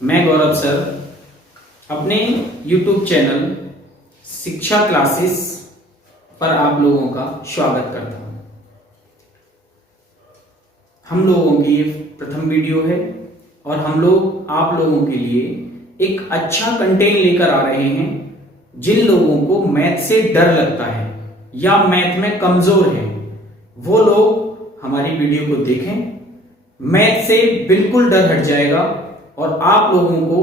मैं गौरव सर अपने YouTube channel शिक्षा क्लासेस पर आप लोगों का स्वागत करता हूं। हम लोगों की ये प्रथम वीडियो है और हम लोग आप लोगों के लिए एक अच्छा कंटेंट लेकर आ रहे हैं। जिन लोगों को मैथ से डर लगता है या मैथ में कमजोर है वो लोग हमारी वीडियो को देखें। मैथ से बिल्कुल डर हट जाएगा और आप लोगों को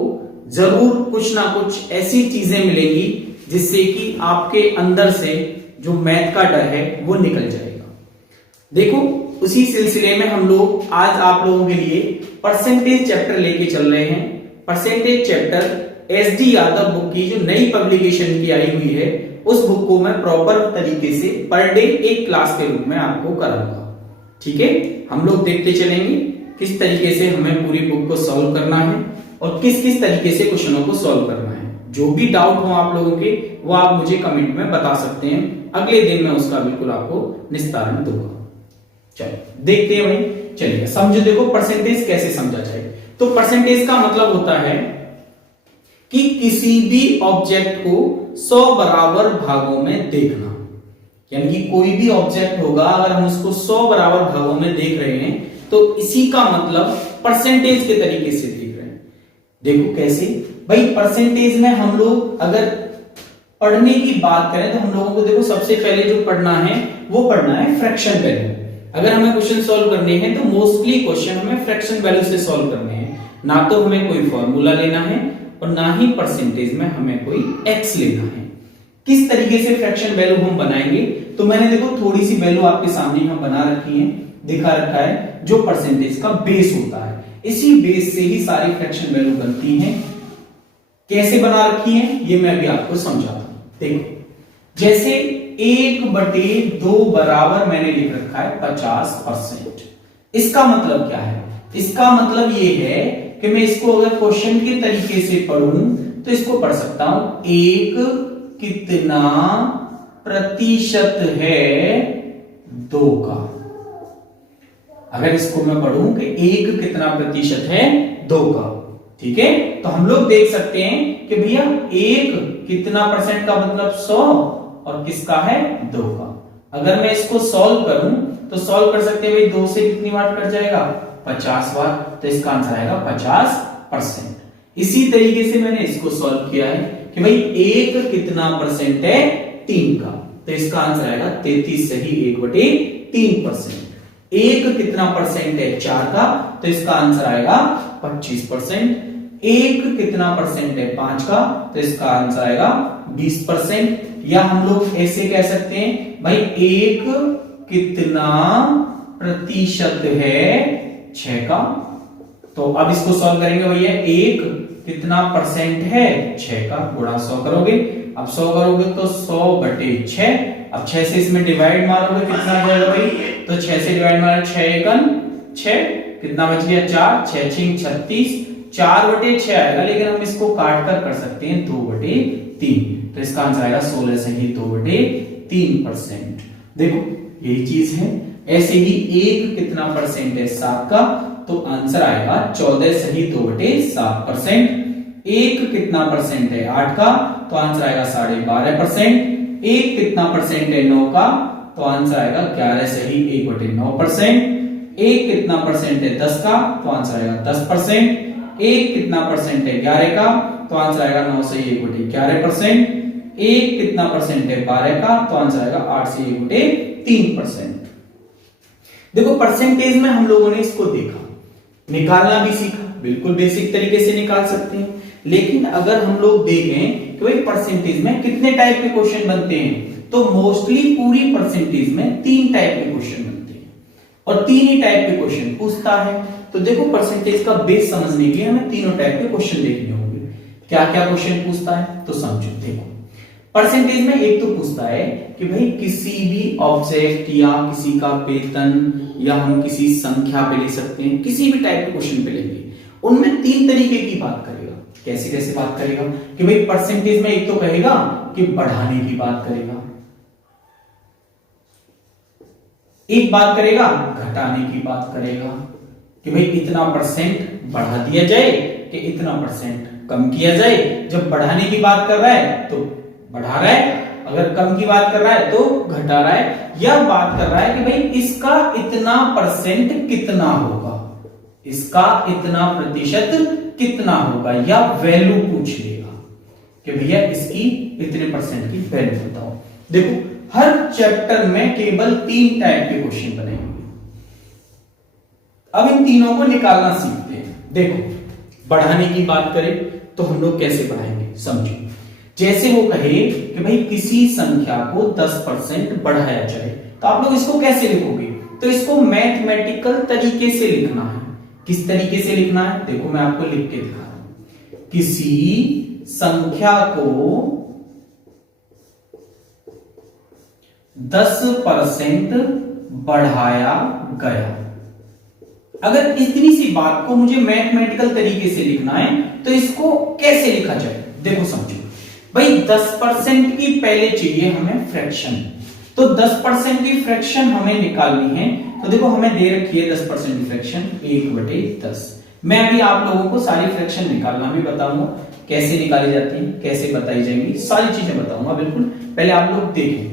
जरूर कुछ ना कुछ ऐसी चीजें मिलेंगी जिससे कि आपके अंदर से जो मैथ का डर है वो निकल जाएगा। देखो, उसी सिलसिले में हम लोग आज आप लोगों के लिए परसेंटेज चैप्टर लेके चल रहे हैं। Percentage chapter SD Yadav book की जो नई पब्लिकेशन की आई हुई है उस बुक को मैं प्रॉपर तरीके से पर डे एक क्लास के रूप में आपको कराऊंगा। ठीक है, हम लोग देखते चलेंगे किस तरीके से हमें पूरी बुक को सॉल्व करना है और किस किस तरीके से क्वेश्चनों को सॉल्व करना है। जो भी डाउट हो आप लोगों के वो आप मुझे कमेंट में बता सकते हैं। अगले दिन मैं उसका बिल्कुल आपको निस्तारण दूंगा। चलो देखते हैं भाई, चलिए समझो। देखो, परसेंटेज कैसे समझा जाए। तो परसेंटेज का मतलब होता है कि किसी भी ऑब्जेक्ट को 100 बराबर भागों में देखना। यानी कि कोई भी ऑब्जेक्ट होगा, अगर हम उसको 100 बराबर भागों में देख रहे हैं तो इसी का मतलब परसेंटेज के तरीके से देख रहे हैं। देखो कैसे भाई, परसेंटेज में हम लोग अगर पढ़ने की बात करें तो हम लोगों को देखो सबसे पहले जो पढ़ना है वो पढ़ना है फ्रैक्शन वैल्यू। अगर हमें क्वेश्चन सॉल्व करने हैं तो मोस्टली क्वेश्चन हमें फ्रैक्शन वैल्यू से सॉल्व करने हैं। ना तो हमें कोई फॉर्मूला लेना है और ना ही परसेंटेज में हमें कोई एक्स लेना है। किस तरीके से फ्रैक्शन वैल्यू हम बनाएंगे, तो मैंने देखो थोड़ी सी वैल्यू आपके सामने यहां बना रखी है, दिखा रखा है, जो परसेंटेज का बेस होता है। इसी बेस से ही सारी फ्रैक्शन वैल्यू बनती हैं। कैसे बना रखी है ये मैं भी आपको समझाता हूं। देखो, जैसे 1/2 बराबर मैंने लिख रखा है 50%। इसका मतलब क्या है? इसका मतलब ये है कि मैं इसको अगर क्वेश्चन के तरीके से पढ़ूं तो इसको पढ़ सकता हूं, 1 कितना प्रतिशत है 2 का। अगर इसको मैं पढ़ूं कि 1 कितना प्रतिशत है 2 का, ठीक है, तो हम लोग देख सकते हैं कि भैया 1 कितना परसेंट का मतलब 100 और किसका है 2 का। अगर मैं इसको सॉल्व करूं तो सॉल्व कर सकते हैं भाई, 2 से कितनी बार कट जाएगा 50 बार, तो इसका आंसर आएगा 50%। इसी तरीके से मैंने इसको सॉल्व किया है कि भाई 1 कितना परसेंट है 3 का, तो इसका आंसर आएगा 33 सही 1/3%। 1 कितना परसेंट है 4 का, तो इसका आंसर आएगा 25%। 1 कितना परसेंट है 5 का, तो इसका आंसर आएगा 20%। या हम लोग ऐसे कह सकते हैं भाई 1 कितना प्रतिशत है 6 का। तो अब इसको सॉल्व करेंगे भैया, 1 कितना परसेंट है 6 का, गुणा 100 करोगे। अब 100 करोगे तो 100/6। अब 6 से इसमें डिवाइड मारोगे कितना आ जाएगा भाई, तो 6 से डिवाइड मारो 6 एकन 6, कितना बच गया 4, 6 6 36, 4/6 आएगा। लेकिन हम इसको काट कर सकते हैं 2/3, तो इसका आंसर आएगा 16 सही 2/3%। देखो यही चीज है। ऐसे ही 1 कितना परसेंट है 7 का, तो आंसर आएगा 14 सही 2/7%। 1 कितना परसेंट है 8 का, तो आंसर आएगा 12.5%। 1 कितना परसेंट है 9 का, तो आंसर आएगा 11 सही 1/9%। 1 कितना परसेंट है 10 का, तो आंसर आएगा 10%। 1 कितना परसेंट है 11 का, तो आंसर आएगा 9 सही 1/11%। 1 कितना परसेंट है 12 का, तो आंसर आएगा 8 से 1/3%। देखो, परसेंटेज में हम लोगों ने इसको देखा, निकालना भी सीखा, बिल्कुल बेसिक तरीके से निकाल सकते हैं। लेकिन अगर हम लोग देखें कि भाई परसेंटेज में कितने टाइप के क्वेश्चन बनते हैं, तो मोस्टली पूरी परसेंटेज में 3 टाइप के क्वेश्चन बनते हैं और 3 ही टाइप के क्वेश्चन पूछता है। तो देखो, परसेंटेज का बेस समझने के लिए हमें तीनों टाइप के क्वेश्चन देखने होंगे। क्या क्या क्वेश्चन पूछता है तो समझो। देखो, परसेंटेज में एक तो पूछता है कि भाई किसी भी ऑब्जेक्ट या किसी का वेतन, या हम किसी संख्या पे ले सकते हैं, किसी भी टाइप के क्वेश्चन पे लेंगे, उनमें 3 तरीके की बात करेगा। कैसे कैसे बात करेगा कि भाई परसेंटेज में एक तो कहेगा कि बढ़ाने की बात करेगा, एक बात करेगा घटाने की बात करेगा कि भाई इतना परसेंट बढ़ा दिया जाए कि इतना परसेंट कम किया जाए। जब बढ़ाने की बात कर रहा है तो बढ़ा रहा है, अगर कम की बात कर रहा है तो घटा रहा है, या बात कर रहा है कि भाई इसका इतना परसेंट कितना होगा, इसका इतना प्रतिशत कितना होगा, या वैल्यू पूछ लेगा कि भैया इसकी इतने परसेंट की वैल्यू बताओ। देखो हर चैप्टर में केवल 3 टाइप के क्वेश्चन बनेंगे। अब इन तीनों को निकालना सीखते हैं। देखो बढ़ाने की बात करें तो हम लोग कैसे बढ़ाएंगे, समझो। जैसे वो कहे कि भाई किसी संख्या को 10% बढ़ाया जाए, तो आप लोग इसको कैसे लिखोगे? तो इसको मैथमेटिकल तरीके से लिखना है। किस तरीके से लिखना है? देखो मैं आपको लिख के दिखा रहा हूं। किसी संख्या को 10% बढ़ाया गया। अगर इतनी सी बात को मुझे मैथमेटिकल तरीके से लिखना है तो इसको कैसे लिखा जाए? देखो समझो भाई 10% की पहले चाहिए हमें फ्रैक्शन, तो 10% की फ्रैक्शन हमें निकालनी है। तो देखो हमें दे रखी है 10% की फ्रैक्शन 1/10। मैं अभी आप लोगों को सारी फ्रैक्शन निकालना भी बताऊंगा, कैसे निकाली जाती है, कैसे बताई जाएंगी, सारी चीजें बताऊंगा बिल्कुल। पहले आप लोग देखें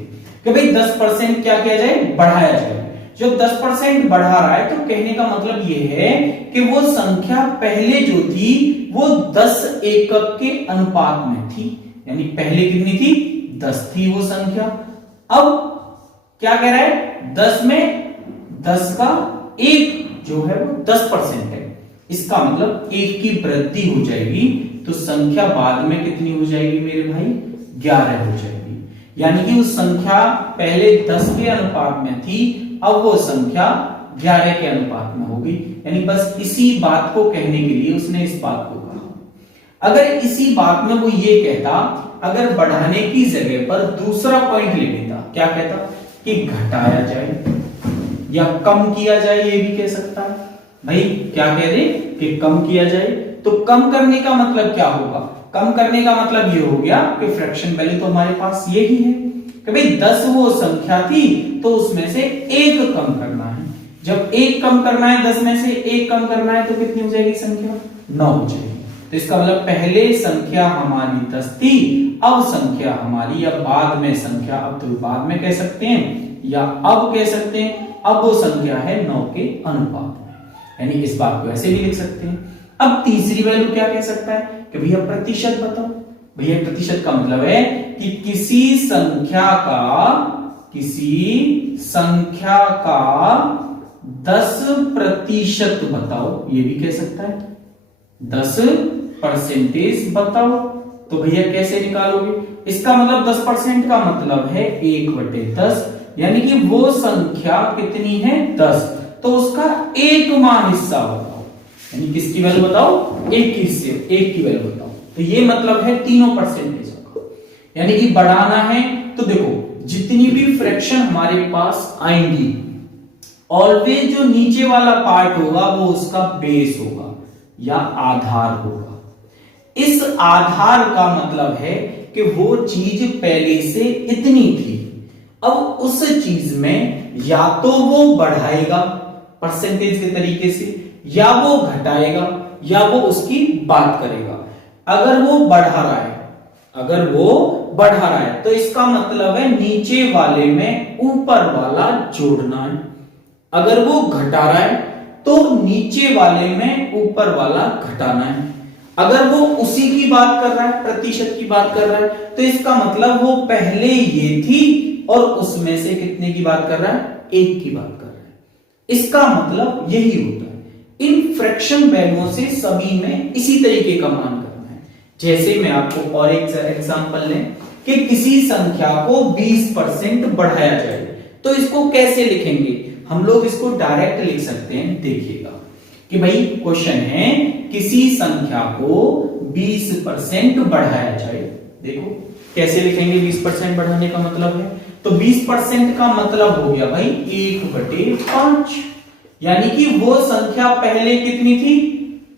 कि भाई 10% क्या किया जाए? बढ़ाया जाए। जो 10% बढ़ा रहा है तो कहने का मतलब यह है कि वो संख्या पहले जो थी वो 10 एकक के अनुपात में थी, यानी पहले कितनी थी? 10 थी वो संख्या। अब क्या कह रहा है? 10 में 10 का 1 जो है वो 10% है। इसका मतलब 1 की वृद्धि हो जाएगी तो संख्या बाद में कितनी हो जाएगी मेरे भाई? 11 हो जाएगी। यानी कि उस संख्या पहले 10 के अनुपात में थी, अब वो संख्या 11 के अनुपात में होगी। यानी बस इसी बात को कहने के लिए उसने इस बात को कहा। अगर इसी बात में वो ये कहता, अगर बढ़ाने की जगह पर दूसरा पॉइंट ले लेता, क्या कहता? कि घटाया जाए या कम किया जाए, ये भी कह सकता है। भाई क्या कह दे कि कम किया जाए, तो कम करने का मतलब क्या होगा? कम करने का मतलब ये हो गया कि फ्रैक्शन वैल्यू तो हमारे पास यही है कि भाई 10 वो संख्या थी तो उसमें से 1 कम करना है। जब 1 कम करना है, 10 में से 1 कम करना है, तो कितनी हो जाएगी संख्या? 9 हो जाएगी। तो इसका मतलब पहले संख्या हमारी 10 थी, अब संख्या हमारी, या बाद में संख्या, अब तो बाद में कह सकते हैं या अब कह सकते हैं, अब वो संख्या है 9 के अनुपात में। यानी इस बात को ऐसे भी लिख सकते हैं। अब तीसरी वैल्यू क्या कह सकता है कि भैया प्रतिशत बताओ। भैया प्रतिशत का मतलब है कि किसी संख्या का 10% बताओ, ये भी कह सकता है। 10% बताओ, तो भैया कैसे निकालोगे? इसका मतलब 10% का मतलब है 1/10, यानी कि वो संख्या कितनी है? 10, तो उसका 1वां हिस्सा बताओ। यानी किसकी वैल्यू बताओ? 1 की हिस्से, 1 की वैल्यू बताओ। तो ये मतलब है तीनों परसेंटेज का। यानी कि बढ़ाना है तो देखो जितनी भी फ्रैक्शन हमारे पास आएंगी, ऑलवेज जो नीचे वाला पार्ट होगा वो उसका बेस होगा या आधार होगा। इस आधार का मतलब है कि वो चीज पहले से इतनी थी, अब उस चीज में या तो वो बढ़ाएगा परसेंटेज के तरीके से, या वो घटाएगा, या वो उसकी बात करेगा। अगर वो बढ़ा रहा है तो इसका मतलब है नीचे वाले में ऊपर वाला जोड़ना है। अगर वो घटा रहा है तो नीचे वाले में ऊपर वाला घटाना है। अगर वो उसी की बात कर रहा है, प्रतिशत की बात कर रहा है, तो इसका मतलब वो पहले ये थी और उसमें से कितने की बात कर रहा है? 1 की बात कर रहा है। इसका मतलब यही होता है। इन फ्रैक्शन वैल्यूओं से सभी में इसी तरीके का मान करना है। जैसे मैं आपको और एक एग्जांपल लें कि किसी संख्या को 20% बढ़ाया जाए, तो इसको कैसे लिखेंगे? हम लोग इसको डायरेक्ट लिख सकते हैं। देखिएगा कि भाई क्वेश्चन है किसी संख्या को 20% बढ़ाया जाए। देखो कैसे लिखेंगे? 20% बढ़ाने का मतलब है, तो 20% का मतलब हो गया भाई 1/5, यानी कि वो संख्या पहले कितनी थी?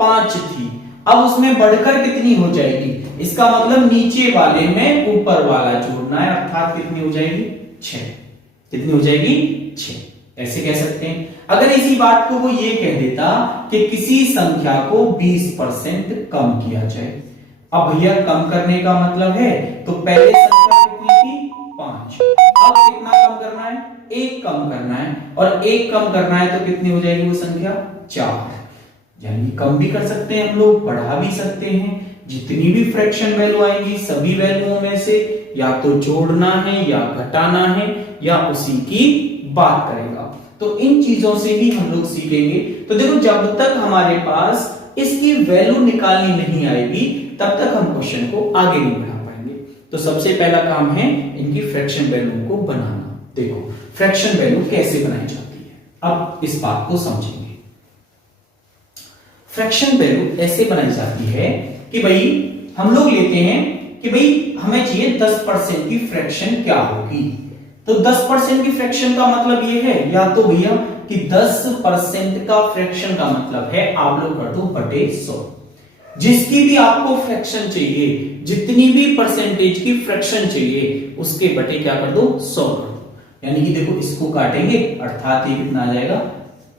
5 थी, अब उसमें बढ़कर कितनी हो जाएगी? इसका मतलब नीचे वाले में ऊपर वाला जोड़ना है, अर्थात कितनी हो जाएगी? 6। कितनी हो जाएगी? 6। ऐसे कह सकते हैं। अगर इसी बात को वो ये कह देता कि किसी संख्या को 20% कम किया जाए। अब भैया कम करने का मतलब है, तो पहले संख्या कितनी थी 5, अब कितना कम करना है, 1 कम करना है, और 1 कम करना है तो कितनी हो जाएगी वो संख्या 4। यानी कम भी कर सकते हैं हम लोग, बढ़ा भी सकते हैं। जितनी भी फ्रैक्शन वैल्यू आएंगी सभी वैल्यूओं में से या तो जोड़ना है या घटाना है या उसी की बात करेगा। तो इन चीजों से भी हम लोग सीखेंगे। तो देखो जब तक हमारे पास इसकी वैल्यू निकालनी नहीं आएगी तब तक हम क्वेश्चन को आगे नहीं बढ़ा पाएंगे। तो सबसे पहला काम है इनकी फ्रैक्शन वैल्यू को बनाना। देखो फ्रैक्शन वैल्यू कैसे बनाई जाती है, अब इस बात को समझेंगे। फ्रैक्शन वैल्यू ऐसे बनाई जाती है कि भाई हम लोग लेते हैं कि भाई हमें चाहिए 10% की फ्रैक्शन क्या होगी। तो 10% की फ्रैक्शन का मतलब ये है, या तो भैया कि 10% का फ्रैक्शन का मतलब है आप लोग कर दो बटे 100। जिसकी भी आपको फ्रैक्शन चाहिए, जितनी भी परसेंटेज की फ्रैक्शन चाहिए उसके बटे क्या कर दो 100 कर दो। यानी कि देखो इसको काटेंगे अर्थात ये कितना आ जाएगा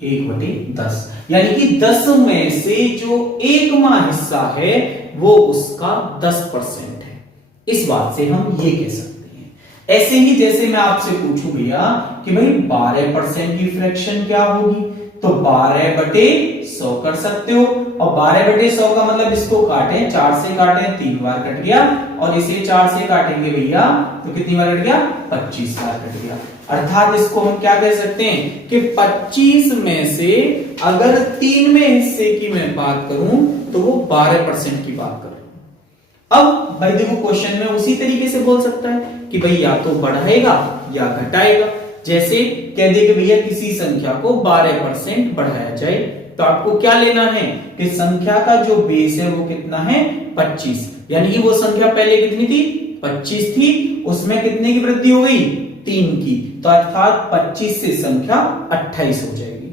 1/10। यानी कि 10 में से जो 1वां हिस्सा है वो उसका 10% है। इस बात से हम ये कह सकते हैं। ऐसे ही जैसे मैं आपसे पूछूं भैया कि भाई 12% की फ्रैक्शन क्या होगी, तो 12/100 कर सकते हो। और 12/100 का मतलब इसको काटें, 4 से काटें 3 बार कट गया, और इसे 4 से काटेंगे भैया तो कितनी बार कट गया 25 बार कट गया। अर्थात इसको हम क्या कह सकते हैं कि 25 में से अगर 3वें हिस्से की मैं बात करूं तो वो 12% की बात कर रहा हूं। अब भाई देखो क्वेश्चन में उसी तरीके से बोल सकता है कि भाई या तो बढ़ाएगा या घटाएगा। जैसे कह दे कि भैया किसी संख्या को 12% बढ़ाया जाए, तो आपको क्या लेना है कि संख्या का जो बेस है वो कितना है 25। यानी कि वो संख्या पहले कितनी थी 25 थी, उसमें कितने की वृद्धि हो गई 3 की, तो अर्थात 25 से संख्या 28 हो जाएगी।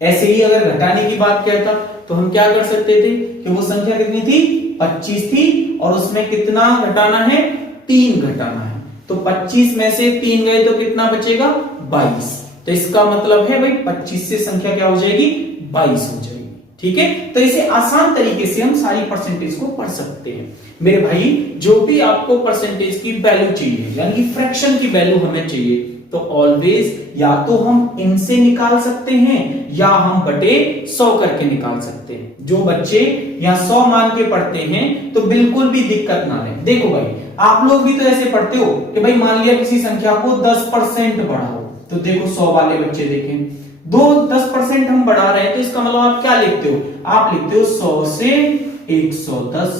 ऐसे ही अगर घटाने की बात कहता तो हम क्या कर सकते थे कि वो संख्या कितनी थी 25 थी और उसमें कितना घटाना है 3 घटाना है, तो 25 में से 3 गए तो कितना बचेगा 22। तो इसका मतलब है भाई 25 से संख्या क्या हो जाएगी 22 हो जाएगी। ठीक है, तो इसे आसान तरीके से हम सारी परसेंटेज को पढ़ सकते हैं। मेरे भाई जो भी आपको परसेंटेज की वैल्यू चाहिए यानी कि फ्रैक्शन की वैल्यू हमें चाहिए, तो ऑलवेज या तो हम इनसे निकाल सकते हैं या हम बटे 100 करके निकाल सकते हैं। जो बच्चे या 100 मान के पढ़ते हैं तो बिल्कुल भी दिक्कत ना ले। देखो भाई आप लोग भी तो ऐसे पढ़ते हो कि भाई मान लिया किसी संख्या को 10% बढ़ाओ, तो देखो 100 वाले बच्चे देखें 10% हम बढ़ा रहे हैं, तो इसका मतलब आप क्या लिखते हो, आप लिखते हो 100 से 110,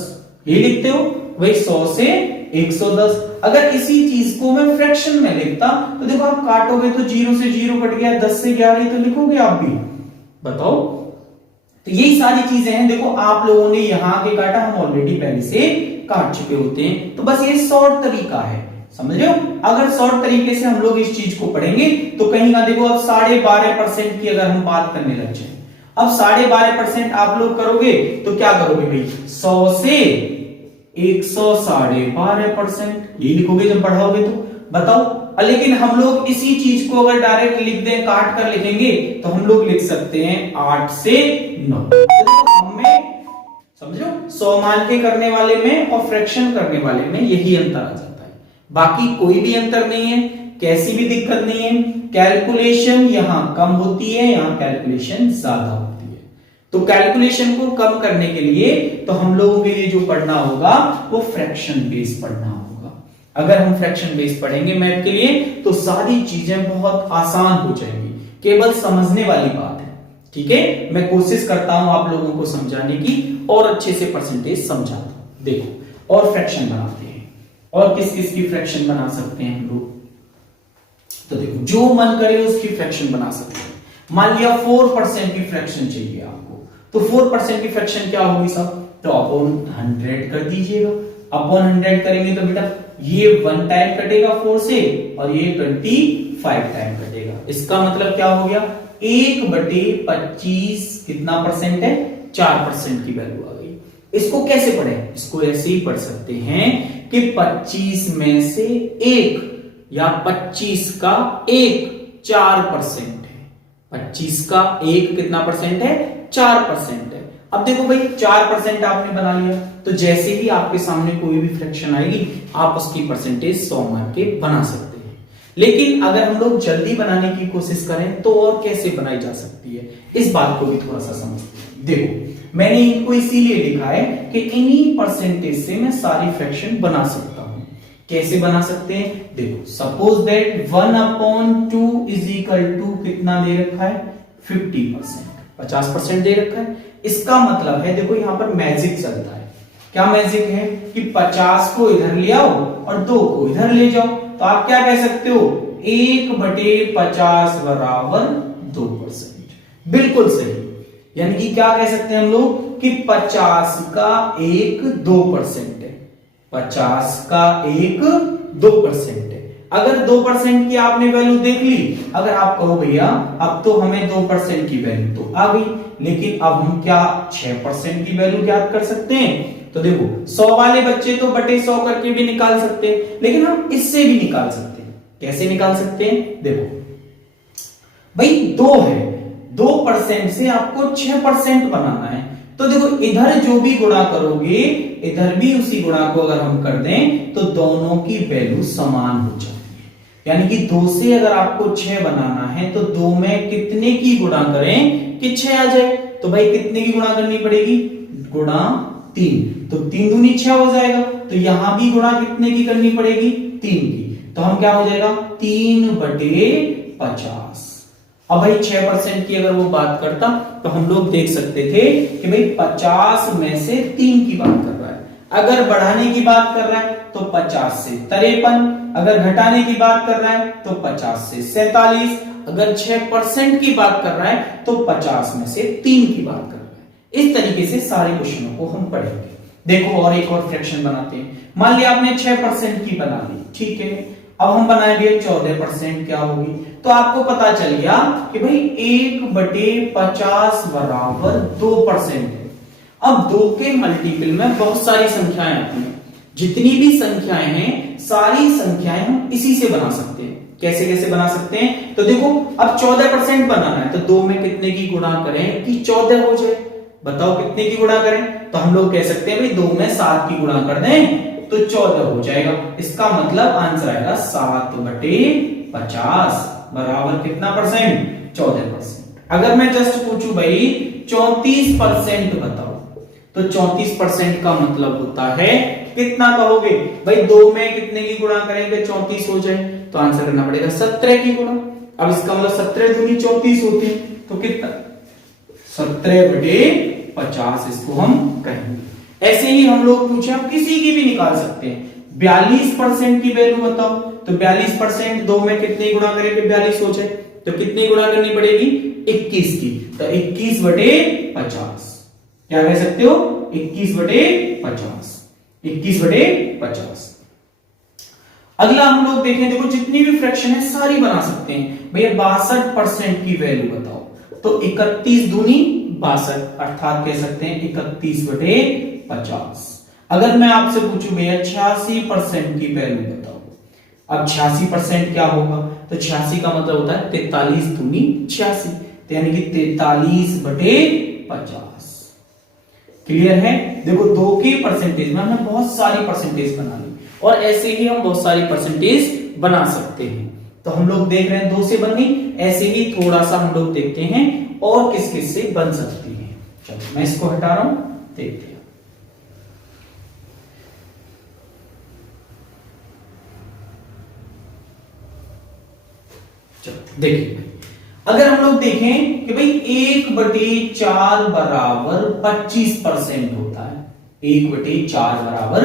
ये लिखते हो भाई 100 से 110। अगर इसी चीज को मैं फ्रैक्शन में लिखता तो देखो आप काटोगे तो 0 से 0 कट गया, 10 से 11 तो लिखोगे आप भी, बताओ। तो यही सारी चीजें हैं। देखो आप लोगों ने यहां के काटा, हम ऑलरेडी पहले से काट चुके होते हैं, तो बस ये शॉर्ट तरीका है, समझ रहे हो। अगर शॉर्ट तरीके से हम लोग इस चीज को पढ़ेंगे तो कहीं ना देखो अब 12.5% की अगर हम बात करने लग जाए, अब 12.5% आप लोग करोगे तो क्या करोगे भाई 100 से 100 12.5% ये लिखोगे जब बढ़ाओगे तो, बताओ। लेकिन हम लोग इसी चीज को अगर डायरेक्ट लिख दें, काट कर लिखेंगे, तो हम लोग लिख सकते हैं 8 से 9। तो हमें समझो 100 मान के करने वाले में और फ्रैक्शन करने वाले में यही अंतर आ जाता है, बाकी कोई भी अंतर नहीं है, कैसी भी दिक्कत नहीं है। कैलकुलेशन यहां कम होती है, यहां कैलकुलेशन ज्यादा होती है। तो कैलकुलेशन को कम करने के लिए तो हम लोगों के लिए जो पढ़ना होगा वो फ्रैक्शन बेस पढ़ना होगा। अगर हम फ्रैक्शन बेस पढ़ेंगे मैथ के लिए तो सारी चीजें बहुत आसान हो जाएंगी, केवल समझने वाली बात है। ठीक है, मैं कोशिश करता हूं आप लोगों को समझाने की और अच्छे से परसेंटेज समझाता हूं। देखो और फ्रैक्शन बनाते हैं, और किस किस की फ्रैक्शन बना सकते हैं हम लोग, तो देखो जो मन करे उसकी फ्रैक्शन बना सकते हैं। मान लिया 4% की फ्रैक्शन चाहिए आपको, तो 4% की फ्रैक्शन क्या होगी सब, तो अपॉन 100 कर दीजिएगा। अपॉन 100 करेंगे तो बेटा ये 1 टाइम कटेगा 4 से और ये 25 टाइम कटेगा। इसका मतलब क्या हो गया 1/25 कितना परसेंट है 4% की वैल्यू आ गई। इसको कैसे पढ़ें, इसको ऐसे ही पढ़ सकते हैं कि 25 में से 1 या 25 का 1 4% है। 25 का एक कितना परसेंट है? 4% है। अब देखो भाई 4% आपने बना लिया, तो जैसे ही आपके सामने कोई भी फ्रैक्शन आएगी आप उसकी परसेंटेज 100 मार्क के बना सकते हैं। लेकिन अगर हम लोग जल्दी बनाने की कोशिश करें तो और कैसे बनाई जा सकती है, इस बात को भी थोड़ा सा समझते हैं। देखो मैंने इनको इसीलिए लिखा है कि इन्हीं परसेंटेज से मैं सारी फ्रैक्शन बना सकता हूं। कैसे बना सकते हैं? देखो suppose that 1/2 is equal to कितना दे रखा है? 50%, 50% दे रखा है। इसका मतलब है देखो यहां पर मैजिक चलता है। क्या मैजिक है? कि 50 को इधर ले आओ और 2 को इधर ले जाओ, तो आप क्या कह सकते हो? 1/50 बराबर 2%। बिल्कुल सही। यानी कि क्या कह सकते हैं हम लोग कि 50 का एक 2% है। 50 का एक 2% है। अगर 2% की आपने वैल्यू देख ली, अगर आप कहो भैया अब तो हमें 2% की वैल्यू तो आ गई, लेकिन अब हम क्या 6% की वैल्यू ज्ञात कर सकते हैं? तो देखो 100 वाले बच्चे तो बटे 100 करके भी निकाल सकते हैं, लेकिन हम इससे भी निकाल सकते हैं। कैसे निकाल सकते हैं? देखो भाई 2 है, 2% से आपको 6% बनाना है, तो देखो इधर जो भी गुणा करोगे इधर भी उसी गुणा को अगर हम कर दें तो दोनों की वैल्यू समान हो जाएगी। यानी कि 2 से अगर आपको 6 बनाना है तो 2 में कितने की गुणा करें कि 6 आ जाए? तो भाई कितने की गुणा करनी पड़ेगी? गुणा 3, तो 3 दूनी 6 हो जाएगा। तो यहां भी गुणा कितने की करनी पड़ेगी? 3 की। तो हम क्या हो जाएगा? 3/50। अब भाई 6% की अगर वो बात करता तो हम लोग देख सकते थे कि भाई 50 में से 3 की बात कर रहा है। अगर बढ़ाने की बात कर रहा है तो 50 से 53, अगर घटाने की बात कर रहा है तो 50 से 47, अगर 6% की बात कर रहा है तो 50 में से 3 की बात कर रहा है। इस तरीके से सारे क्वेश्चनों को हम पढ़ेंगे। देखो और एक और फ्रैक्शन बनाते हैं। मान लिया आपने 6% की बना ली, ठीक है। अब हम बनाएंगे 14%, क्या होगी? तो आपको पता चल गया कि भाई 1/50 बराबर 2% है। अब 2 के मल्टीपल में बहुत सारी संख्याएं आती हैं। जितनी भी संख्याएं हैं सारी संख्याएं हम इसी से बना सकते हैं। कैसे कैसे बना सकते हैं? तो देखो अब 14% बनाना है तो 2 में कितने की गुणा करें कि 14 हो जाए? बताओ कितने की गुणा करें? तो हम लोग कह सकते हैं भाई 2 में 7 की गुणा कर दें तो 14 हो जाएगा। इसका मतलब आंसर आएगा 7/50 बराबर कितना परसेंट? 14%। अगर मैं जस्ट पूछूं भाई 34% बताओ, तो 34% का मतलब होता है कितना कहोगे? भाई 2 में कितने की गुणा करेंगे 34 हो जाए? तो आंसर करना पड़ेगा 17 की गुणा। अब इसका मतलब 17 दूनी 34 होती है, तो कितना? 17/50 इसको हम कहेंगे। ऐसे ही हम लोग पूछे, हम किसी की भी निकाल सकते हैं। 42% की वैल्यू बताओ, तो 42% 2 में कितने गुणा करेंगे 42 हो जाए? तो कितनी गुणा करनी पड़ेगी? 21 की। तो 21/50 क्या कह सकते हो? 21/50, 21/50। अगला हम लोग देखें, देखो जितनी भी फ्रैक्शन है सारी बना सकते हैं। भैया 62% की वैल्यू बताओ, तो 31 दूनी 62, अर्थात कह सकते हैं 31/50। अगर मैं आपसे पूछूं भैया 86% की वैल्यू बताओ, अब 86% क्या होगा? तो 86 का मतलब होता है 43 दूनी 86, तो यानी कि 43/50। क्लियर है? देखो 2 के परसेंटेज में हमने बहुत सारी परसेंटेज बना ली, और ऐसे ही हम बहुत सारी परसेंटेज बना सकते हैं। तो हम लोग देख रहे हैं 2 से बननी, ऐसे ही थोड़ा सा हम लोग देखते हैं और किस किस से बन सकती है। चलो मैं इसको हटा रहा हूं, देखते हैं। चलो देखिए, अगर हम लोग देखें कि भाई 1/4 बराबर 25% होता है, 1/4 बराबर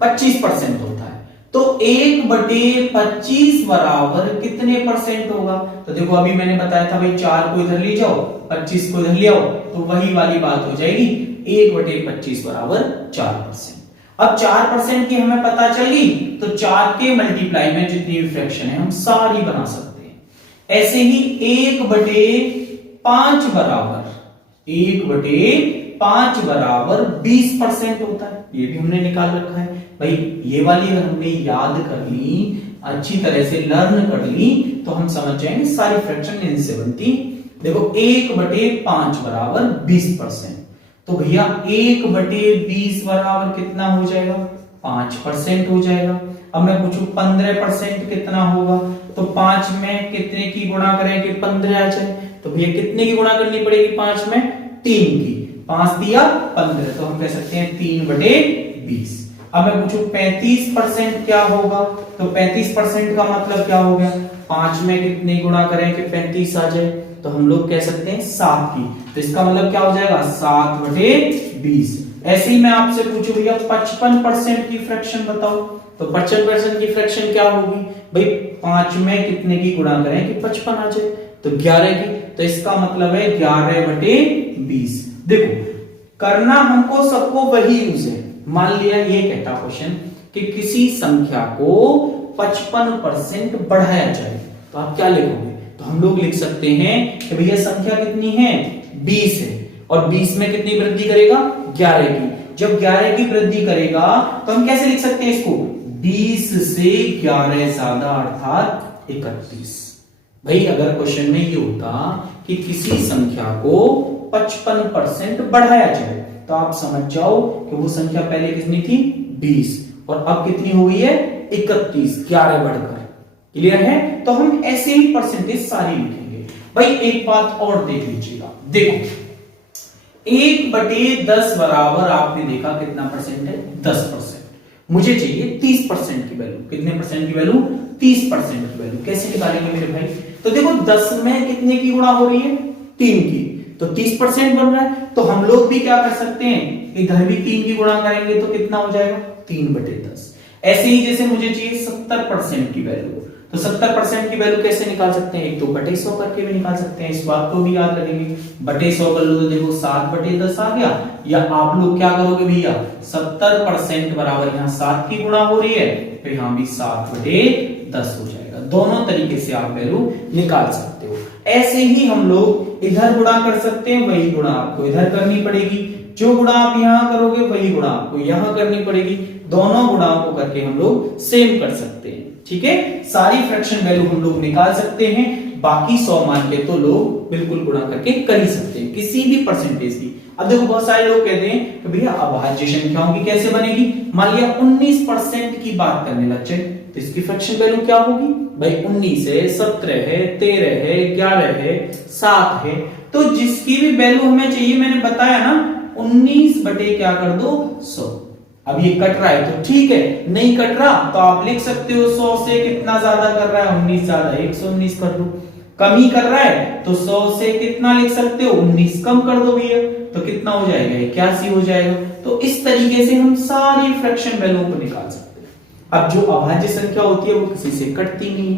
25% होता है, तो 1/25 बराबर कितने परसेंट होगा? तो देखो अभी मैंने बताया था भाई 4 को इधर ले जाओ, 25 को इधर ले आओ, तो वही वाली बात हो जाएगी। 1/25 बराबर 4%। अब 4% की हमें पता चली, तो 4 के मल्टीप्लाई में जितनी भी फ्रैक्शन है हम सारी बना सकते हैं। ऐसे ही 1/5 बराबर 1/5 बराबर 20% होता है, ये भी हमने निकाल रखा है। भाई ये वाली अगर हमने याद कर ली, अच्छी तरह से लर्न कर ली, तो हम समझ जाएंगे सारी फ्रैक्शन इनसे बनती देखो 1/5 बराबर 20%। तो भैया 1/20 बराबर कितना हो जाएगा? 5% हो जाएगा। अब मैं पूछूं 15% कितना होगा? तो 5 में कितने की गुणा करें कि 15 आ जाए? तो भैया कितने की गुणा करनी पड़ेगी 5 में? 3 की। 5 दिया 15, तो हम कह सकते हैं 3/20। अब मैं पूछूं 35% क्या होगा? तो 35% का मतलब क्या हो गया? 5 में कितने गुणा करें कि 35 आ जाए? तो हम लोग कह सकते हैं 7 की। तो इसका मतलब क्या हो जाएगा? 7/20। ऐसे ही मैं आपसे पूछूं भैया 55% की फ्रैक्शन बताओ, तो 55% की फ्रैक्शन क्या होगी भाई? 5 में कितने की गुणा करें कि 55 आ जाए? तो 11 की। तो इसका मतलब है 11/20। देखो करना हमको सबको वही यूज है। मान लिया ये कहता क्वेश्चन कि किसी संख्या को 55% बढ़ाया जाए, तो आप क्या लिखोगे? तो हम लोग लिख सकते हैं कि भैया संख्या कितनी है? 20 है, और 20 में कितनी वृद्धि करेगा? 11 की। जब 11 की वृद्धि करेगा तो हम कैसे लिख सकते हैं इसको? 20 से 11 ज्यादा अर्थात 31। भाई अगर क्वेश्चन में ये होता कि किसी संख्या को 55% बढ़ाया जाए, तो आप समझ जाओ कि वो संख्या पहले कितनी थी? 20, और अब कितनी हो गई है? 31, 11 बढ़कर। क्लियर है? तो हम ऐसे ही परसेंटेज सारी लिखेंगे। भाई एक बात और देख लीजिएगा, देखो 1/10 बराबर आपने देखा कितना परसेंट है? 10%। मुझे चाहिए 30% की वैल्यू। कितने परसेंट की वैल्यू? 30% की वैल्यू। कैसे निकालेंगे मेरे भाई? तो देखो 10 में कितने की गुणा हो रही है? 3 की। तो 30% बन रहा है, तो हम लोग भी क्या कर सकते हैं? इधर भी 3 की गुणा करेंगे तो कितना हो जाएगा? 3/10। ऐसे ही जैसे मुझे चाहिए 70% की वैल्यू, तो 70% की वैल्यू कैसे निकाल सकते हैं? 1/100 करके भी निकाल सकते हैं। इस बात को भी याद रखेंगे। बटे 100 कर लो तो देखो 7/10 आ गया। या आप लोग क्या करोगे भैया? 70% बराबर यहाँ 7 की गुणा हो रही है, तो यहाँ भी 7/10 हो जाएगा। दोनों तरीके से आप वैल्यू निकाल सकते हो। ऐसे ही हम लोग इधर गुणा कर सकते हैं, वही गुणा आपको इधर करनी पड़ेगी। जो गुणा आप यहां करोगे वही गुणा आपको यहां करनी पड़ेगी। दोनों गुणाओं को करके हम लोग सेम कर सकते हैं। ठीक है, सारी फ्रैक्शन वैल्यू हम लोग निकाल सकते हैं। बाकी 100 मान के तो लोग बिल्कुल गुणा करके कर ही सकते हैं किसी भी परसेंटेज की। अब देखो बहुत सारे लोग कहते हैं कि भैया अभाज्य संख्याओं की कैसे बनेगी? मान लिया 19% की बात करने लग जाए, तो इसकी फ्रैक्शन वैल्यू क्या होगी? भाई 19 है, 17 है, 13 है, 11 है, 7 है। तो जिसकी भी वैल्यू हमें चाहिए, मैंने बताया ना 19 बटे क्या कर दो? 100। अब ये कट रहा है तो ठीक है, नहीं कट रहा तो आप लिख सकते हो 100 से कितना ज्यादा कर रहा है? 19 ज्यादा, 119 कर दो। कम ही कर रहा है तो 100 से कितना लिख सकते हो? 19 कम कर दो भैया, तो कितना हो जाएगा? 81 हो जाएगा। तो इस तरीके से हम सारी फ्रैक्शन वैल्यू को निकाल सकते हैं। अब जो अभाज्य संख्या होती है वो किसी से कटती नहीं,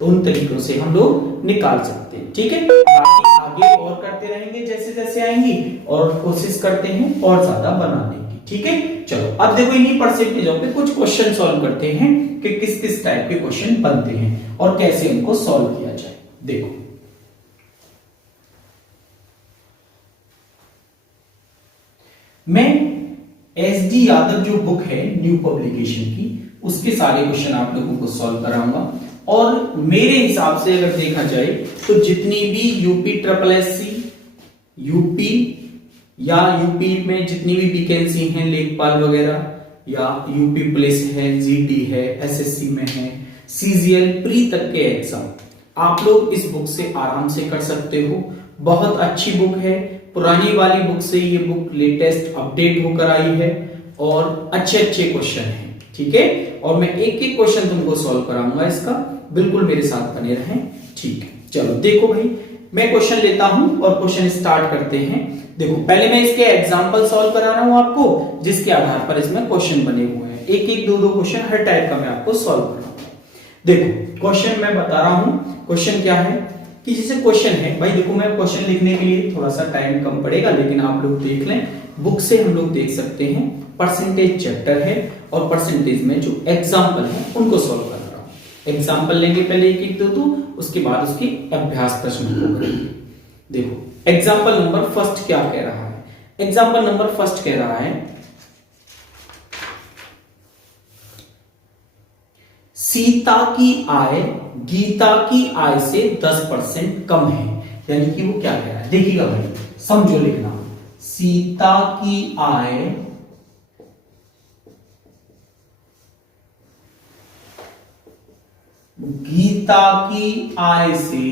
तो उन तरीकों से हम लोग निकाल सकते हैं। ठीक है, बाकी आगे और करते रहेंगे जैसे जैसे आएंगी, और कोशिश करते हैं और ज्यादा बनाने की। ठीक है, चलो अब देखो इन्हीं परसेंटेजों पे कुछ क्वेश्चन सॉल्व करते हैं कि किस किस टाइप के क्वेश्चन बनते हैं और कैसे उनको सॉल्व किया जाए। देखो मैं SD यादव जो बुक है न्यू पब्लिकेशन की, उसके सारे क्वेश्चन आप लोगों को सॉल्व कराऊंगा। और मेरे हिसाब से अगर देखा जाए तो जितनी भी यूपी SSSC, यूपी या यूपी में जितनी भी वैकेंसी हैं लेखपाल वगैरह, या यूपी पुलिस है, GD है, SSC में है, CGL प्री तक के एग्जाम आप लोग इस बुक से आराम से कर सकते हो। बहुत अच्छी बुक है, पुरानी वाली बुक से ये बुक लेटेस्ट अपडेट होकर आई है और अच्छे अच्छे क्वेश्चन हैं। ठीक है, और मैं एक एक क्वेश्चन तुमको सॉल्व कराऊंगा इसका, बिल्कुल मेरे साथ बने रहें। ठीक है, चलो देखो भाई मैं क्वेश्चन लेता हूं और क्वेश्चन स्टार्ट करते हैं। देखो पहले मैं इसके एग्जांपल सॉल्व करा रहा हूं आपको, जिसके आधार पर इसमें क्वेश्चन बने हुए हैं। एक एक दो दो क्वेश्चन हर टाइप का मैं आपको सॉल्व कर रहा हूं। देखो क्वेश्चन मैं बता रहा हूं, क्वेश्चन क्या है कि जैसे क्वेश्चन है भाई, देखो मैं क्वेश्चन लिखने के लिए थोड़ा सा टाइम कम पड़ेगा, लेकिन आप लोग देख लें बुक से हम लोग देख सकते हैं। परसेंटेज चैप्टर है और परसेंटेज में जो एग्जाम्पल है उनको सॉल्व कर रहा हूं। एग्जाम्पल लेंगे पहले एक एक दो दो, उसके बाद उसकी अभ्यास प्रश्न को करेंगे। देखो एग्जाम्पल नंबर फर्स्ट क्या कह रहा है? एग्जाम्पल नंबर फर्स्ट कह रहा है सीता की आय गीता की आय से 10% कम है। यानी कि वो क्या कह रहा है, देखिएगा भाई, समझो लिखना। सीता की आय गीता की आय से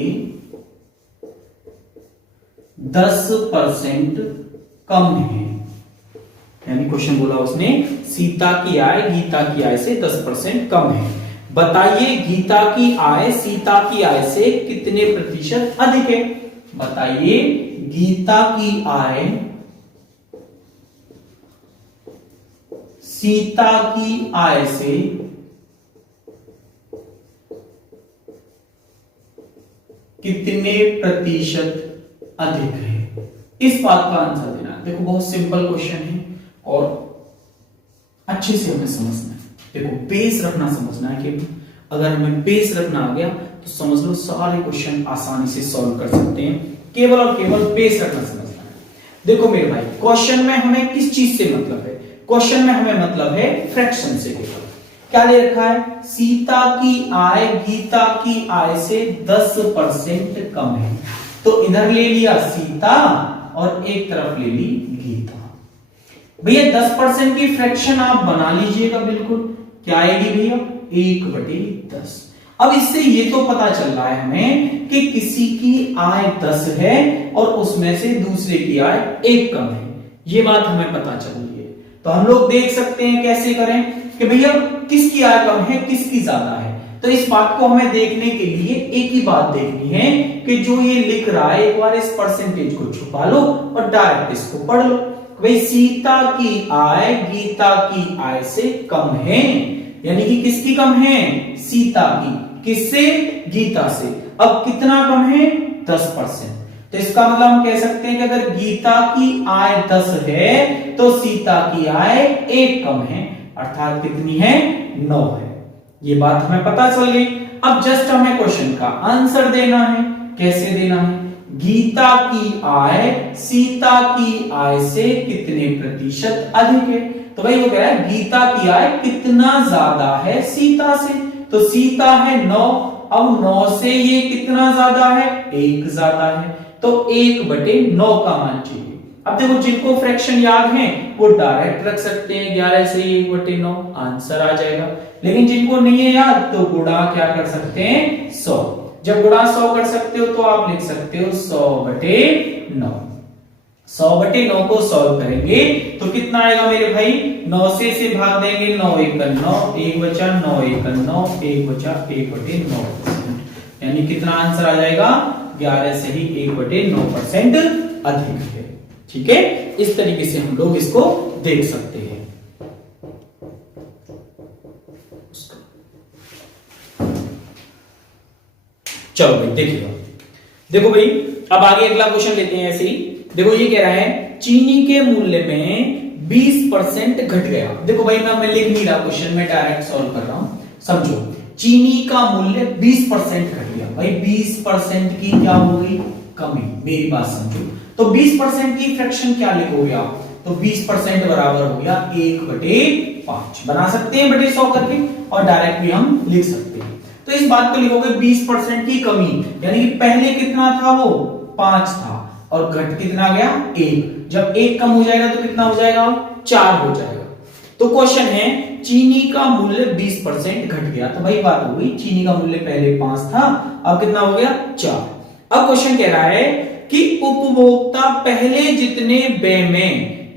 10% कम है। यानी क्वेश्चन बोला उसने, सीता की आय गीता की आय से 10% कम है, बताइए गीता की आय सीता की आय से कितने प्रतिशत अधिक है। बताइए गीता की आय सीता की आय से कितने प्रतिशत अधिक है, इस बात का आंसर देना। देखो बहुत सिंपल क्वेश्चन है और अच्छे से हमें समझना है। देखो बेस रखना समझना है कि अगर हमें बेस रखना आ गया तो समझ लो सारे क्वेश्चन आसानी से सॉल्व कर सकते हैं, केवल और केवल बेस रखना समझना है। देखो मेरे भाई, क्वेश्चन में हमें किस चीज से मतलब है, क्वेश्चन में हमें मतलब है फ्रैक्शन से। केवल क्या ले रखा है, सीता की आय गीता की आय से 10% कम है, तो इधर ले लिया सीता और एक तरफ ले ली गीता। भैया 10% की फ्रैक्शन आप बना लीजिएगा, बिल्कुल क्या आएगी भैया, 1/10। अब इससे ये तो पता चल रहा है हमें कि किसी की आय 10 है और उसमें से दूसरे की आय 1 कम है, ये बात हमें पता चल रही है। तो हम लोग देख सकते हैं कैसे करें कि भैया किसकी आय कम है किसकी ज्यादा है। तो इस बात को हमें देखने के लिए एक ही बात देखनी है कि जो ये लिख रहा है, एक बार इस परसेंटेज को छुपा लो और डायरेक्ट इसको पढ़ लो। भाई सीता की आय गीता की आय से कम है, यानी कि किसकी कम है, सीता की, किससे, गीता से। अब कितना कम है, 10%। तो इसका मतलब हम कह सकते हैं कि अगर गीता की आय 10 है तो सीता की आय 1 कम है, अर्थात कितनी है, 9 है। ये बात हमें पता चल गई। अब जस्ट हमें क्वेश्चन का आंसर देना है। कैसे देना है, गीता की आय सीता की आय से कितने प्रतिशत अधिक है। तो भाई वो कह रहा है गीता की आय कितना ज्यादा है सीता से, तो सीता है 9, अब 9 से ये कितना ज्यादा है, 1 ज्यादा है, तो 1/9 का मान चाहिए। अब देखो जिनको फ्रैक्शन याद है वो डायरेक्ट रख सकते हैं, 11 से 1/9 आंसर आ जाएगा। लेकिन जिनको नहीं है याद तो गुणा क्या कर सकते हैं, 100। जब गुणा 100 कर सकते हो तो आप लिख सकते हो 100/9। 100/9 को सॉल्व करेंगे तो कितना आएगा मेरे भाई, 9 से भाग देंगे, 9 1 9, 1 बचा 9 1 9, 1 बचा 1/9%, यानी कितना आंसर आ जाएगा, 11 से ही 1/9% अधिक है। ठीक है, इस तरीके से हम लोग इसको देख सकते हैं। चलो भाई देखिएगा, देखो भाई अब आगे अगला क्वेश्चन लेते हैं। ऐसे ही देखो ये कह रहा है चीनी के मूल्य में 20% घट गया। देखो भाई मैं लिख नहीं रहा क्वेश्चन में, डायरेक्ट सॉल्व कर रहा हूं, समझो। चीनी का मूल्य 20% घट गया, भाई 20% की क्या होगी, कमी। मेरी बात समझो, तो 20% की फ्रैक्शन क्या लिखोगे आप, तो 20% बराबर हो गया 1/5। बना सकते हैं बटे 100 करके और डायरेक्ट भी हम लिख सकते हैं। तो इस बात को लिखोगे 20% की कमी, यानी कि पहले कितना था, वो 5 था और घट कितना गया, 1। जब 1 कम हो जाएगा तो कितना हो जाएगा, 4 हो जाएगा। तो क्वेश्चन है चीनी का मूल्य 20% घट गया, तो भाई बात हो गई, चीनी का मूल्य पहले 5 था, अब कितना हो गया, 4। अब क्वेश्चन कह रहा है कि उपभोक्ता पहले जितने व्यय में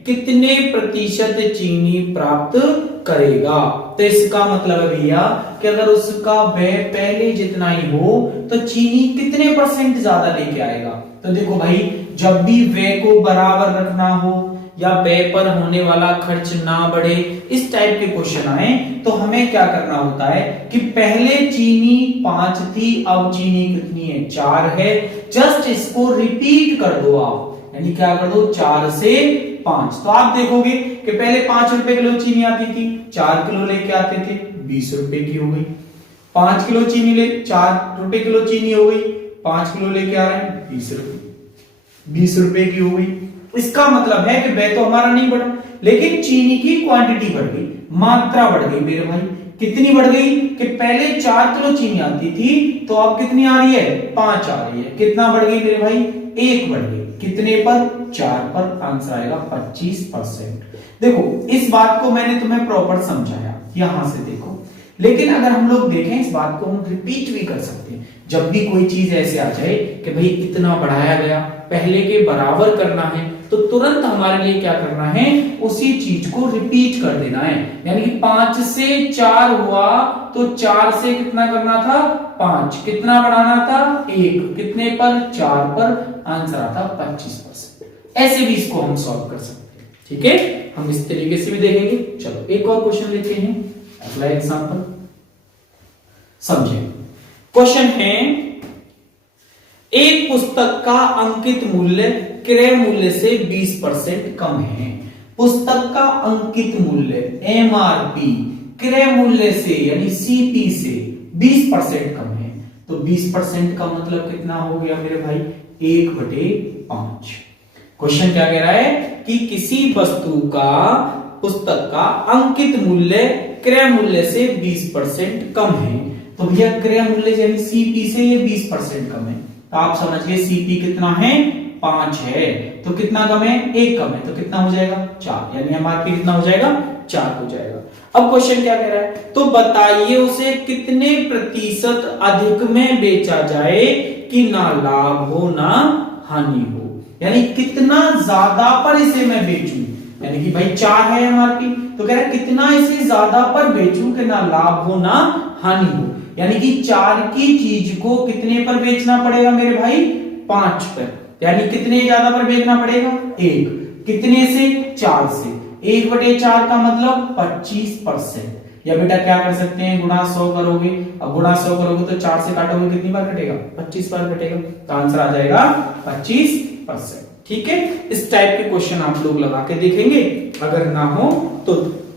कितने प्रतिशत चीनी प्राप्त करेगा। तो इसका मतलब है भैया कि अगर उसका व्यय पहले जितना ही हो तो चीनी कितने % ज्यादा लेके आएगा। तो देखो भाई जब भी व्यय को बराबर रखना हो या व्यय पर होने वाला खर्च ना बढ़े, इस टाइप के क्वेश्चन आए तो हमें क्या करना होता है कि पहले चीनी 5 थी, अब चीनी कितनी है, 4 है। जस्ट इसको रिपीट कर दो आप, यानी क्या कर दो, 4 से 5। तो आप देखोगे कि पहले 5 रुपए किलो चीनी आती थी, 4 किलो लेके आते थे, 20 रुपए की हो गई। 5 किलो चीनी ले 4 रुपए किलो चीनी हो गई, 5 किलो लेके आ रहे हैं, 20 रुपए की हो गई। इसका मतलब है कि व्यय तो हमारा नहीं बढ़ा, लेकिन चीनी की क्वांटिटी बढ़ गई, मात्रा बढ़ गई मेरे भाई। कितनी बढ़ गई कि पहले 4 किलो चीनी आती थी तो अब कितनी आ रही है, 5 आ रही है। कितना बढ़ गई मेरे भाई, 1 बढ़ गई। कितने पर, 4 पर। आंसर आएगा 25%। देखो इस बात को मैंने तुम्हें प्रॉपर समझाया, यहां से देखो। लेकिन अगर हम लोग देखें इस बात को हम रिपीट भी कर सकते हैं। जब भी कोई चीज ऐसे आ जाए कि भाई इतना बढ़ाया गया, पहले के बराबर करना है, तो तुरंत हमारे लिए क्या करना है, उसी चीज को रिपीट कर देना है। यानी कि 5 से 4 हुआ तो 4 से कितना करना था, 5। कितना बढ़ाना था, 1। कितने पर, 4 पर। आंसर आता 25%। ऐसे भी इसको हम सॉल्व कर सकते हैं। ठीक है, हम इस तरीके से भी देखेंगे। चलो एक और क्वेश्चन लेते हैं, अगला एग्जांपल समझे। क्वेश्चन है, एक पुस्तक का अंकित मूल्य क्रय मूल्य से 20% कम है। पुस्तक का अंकित मूल्य एमआरपी क्रय मूल्य से यानी सीपी से 20% कम है। तो 20% का मतलब कितना हो गया मेरे भाई, 1/5। क्वेश्चन क्या कह रहा है कि किसी वस्तु का, पुस्तक का अंकित मूल्य क्रय मूल्य से 20% कम है। तो भैया क्रय मूल्य यानी सीपी से ये 20% कम है, तो आप समझिए सीपी कितना है, 5 है। तो कितना कम है, 1 कम है, तो कितना हो जाएगा, 4। यानी एमआरपी कितना हो जाएगा, 4 हो जाएगा। अब क्वेश्चन क्या कह रहा है, तो बताइए उसे कितने प्रतिशत अधिक में बेचा जाए कि ना लाभ हो ना हानि हो। यानी कितना ज्यादा पर इसे मैं बेचूं, यानी कि भाई 4 है एमआरपी, तो कह रहा है कितना इसे ज्यादा पर बेचूं कि ना लाभ हो ना हानि हो। यानी कि 4 की चीज को कितने पर बेचना पड़ेगा मेरे भाई, 5 पर। यानी कितने ज्यादा पर बेचना पड़ेगा, 1। कितने से, 4 से। 1/4 का मतलब 25%। या बेटा क्या कर सकते हैं, गुणा 100 करोगे। अब गुणा 100 करोगे तो 4 से काटोगे कितनी बार कटेगा, 25 बार कटेगा। तो आंसर आ जाएगा 25%। ठीक है, इस टाइप के क्वेश्चन आप लोग लगा के देखेंगे, अगर ना हो तो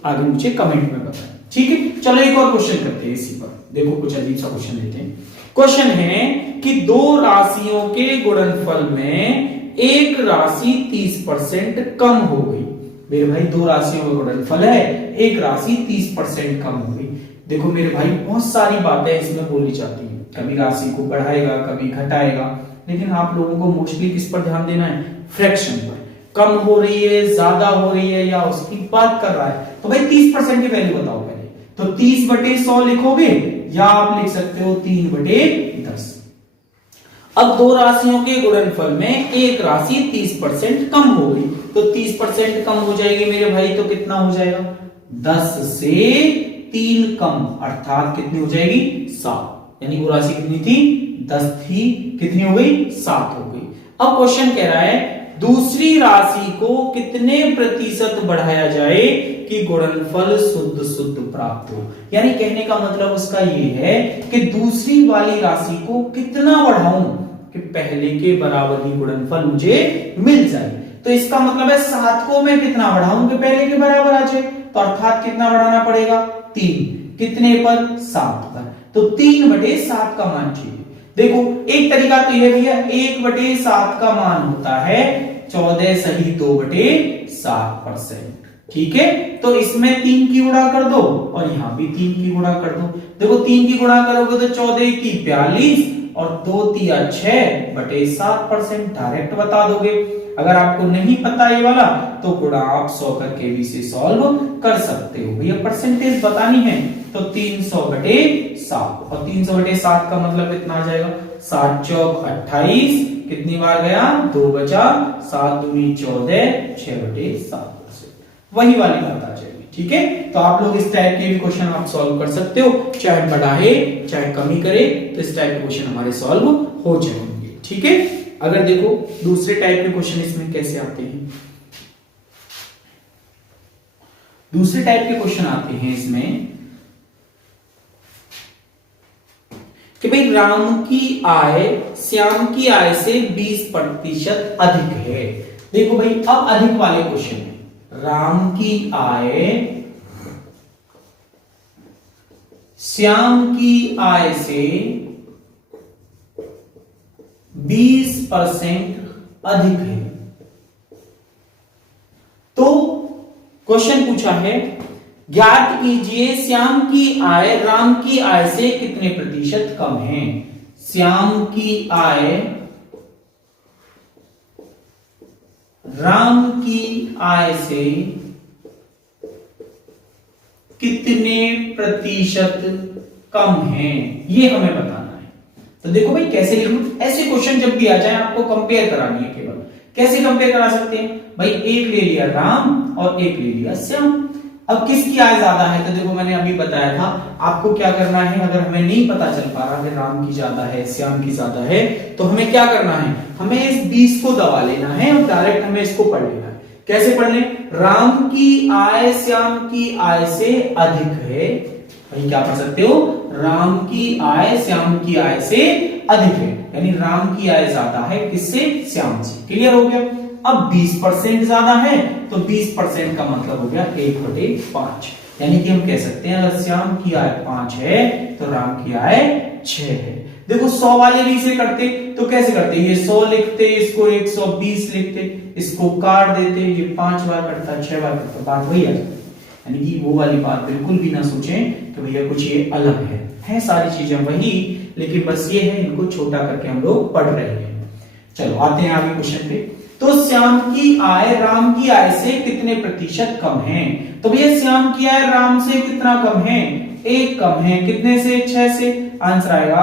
आगे मुझे कमेंट में बताएं। ठीक है, चलो एक और क्वेश्चन करते हैं इसी पर। देखो कुछ अजीब सा क्वेश्चन लेते हैं। क्वेश्चन है कि 2 राशियों के गुणनफल में एक राशि 30% कम हो गई। मेरे भाई 2 राशियों का गुणनफल है, एक राशि 30% कम हो गई। देखो मेरे भाई बहुत सारी बातें इसमें बोली जाती है, कभी राशि को बढ़ाएगा कभी घटाएगा, लेकिन आप लोगों को मोस्टली किस पर ध्यान देना है, फ्रैक्शन पर। कम हो रही है, ज्यादा हो रही है, या उसकी बात कर रहा है। तो भाई 30% की वैल्यू बताओ पहले। तो 30/100 लिखोगे, या आप लिख सकते हो 3/10। अब 2 राशियों के गुणनफल में एक राशि 30% कम हो गई, तो 30% कम हो जाएगी मेरे भाई, तो कितना हो जाएगा, 10 से 3 कम, अर्थात कितनी हो जाएगी, 7। यानी वो राशि कितनी थी, 10 थी, कितनी हो गई, 7 हो गई। अब क्वेश्चन कह रहा है दूसरी राशि को कितने प्रतिशत बढ़ाया जाए कि गुणनफल शुद्ध शुद्ध प्राप्त हो। यानी कहने का मतलब उसका ये है कि दूसरी वाली राशि को कितना बढ़ाऊं कि पहले के बराबर ही गुणनफल मुझे मिल जाए। तो इसका मतलब है 7 को मैं कितना बढ़ाऊं कि पहले के बराबर आ जाए। तो अर्थात कितना बढ़ाना पड़ेगा, 3। कितने पर, 7 पर। तो 3/7 का मान चाहिए। देखो एक तरीका तो यह भी है, 1/7 का मान होता है 14 सही 2/7%। ठीक है, तो इसमें 3 की गुणा कर दो और यहां भी 3 की गुणा कर दो। देखो 3 की गुणा करोगे तो 14 की 42 और 2 तिया 6/7%। डायरेक्ट बता दोगे। अगर आपको नहीं पता ये वाला तो गुणा आप 100 करके भी से सॉल्व कर सकते हो। भैया परसेंटेज बतानी है तो 300/7, और 300/7 का मतलब कितना आ जाएगा, 7 चौक 28, कितनी बार गया, 2 बचा, 7 दूनी 14, 6/7%। वही वाली बात आ जाएगी। ठीक है, तो आप लोग इस टाइप के भी क्वेश्चन आप सॉल्व कर सकते हो, चाहे बढ़ाए चाहे कमी करे, तो इस टाइप के क्वेश्चन हमारे सॉल्व हो जाएंगे। ठीक है, अगर देखो दूसरे टाइप के क्वेश्चन इसमें कैसे आते हैं, दूसरे टाइप के क्वेश्चन आते हैं इसमें कि भाई राम की आय श्याम की आय से 20% अधिक है। देखो भाई अब अधिक वाले क्वेश्चन है, राम की आय श्याम की आय से 20% अधिक है। तो क्वेश्चन पूछा है ज्ञात कीजिए श्याम की आय राम की आय से कितने प्रतिशत कम है। श्याम की आय राम की आय से कितने प्रतिशत कम है, ये हमें बताना है। तो देखो भाई कैसे लिखूं, ऐसे क्वेश्चन जब भी आ जाए आपको कंपेयर करानी है केवल। कैसे कंपेयर करा सकते हैं भाई, एक ले लिया राम और एक ले लिया श्याम। अब किसकी आय ज्यादा है, तो देखो मैंने अभी बताया था आपको क्या करना है। अगर हमें नहीं पता चल पा रहा कि राम की ज्यादा है श्याम की ज्यादा है, तो हमें क्या करना है, हमें इस 20 को दबा लेना है और डायरेक्ट हमें इसको पढ़ लेना है। कैसे पढ़ लें, राम की आय श्याम की आय से अधिक है। भाई क्या पढ़ सकते हो, राम की आय श्याम की आय से अधिक है, यानी राम की आय ज्यादा है किससे, श्याम से। क्लियर हो गया। अब 20% ज्यादा है तो 20% का मतलब हो गया 1/5, यानी कि हम कह सकते हैं अगर श्याम की आय 5 है तो राम की आय 6 है। देखो 100 वाले भी इसे करते तो कैसे करते, ये 100 लिखते, इसको 120 लिखते, इसको काट देते, ये 5 बार करता 6 बार करता, बात वही आ जाती। यानी कि वो वाली बात बिल्कुल भी ना सोचें कि भैया कुछ ये अलग है सारी चीजें वही, लेकिन बस ये है इनको छोटा करके हम लोग पढ़ रहे हैं। चलो आते हैं आगे क्वेश्चन पे। तो श्याम की आय राम की आय से कितने प्रतिशत कम है। तो भैया श्याम की आय राम से कितना कम है, 1 कम है। कितने से, 6 से। आंसर आएगा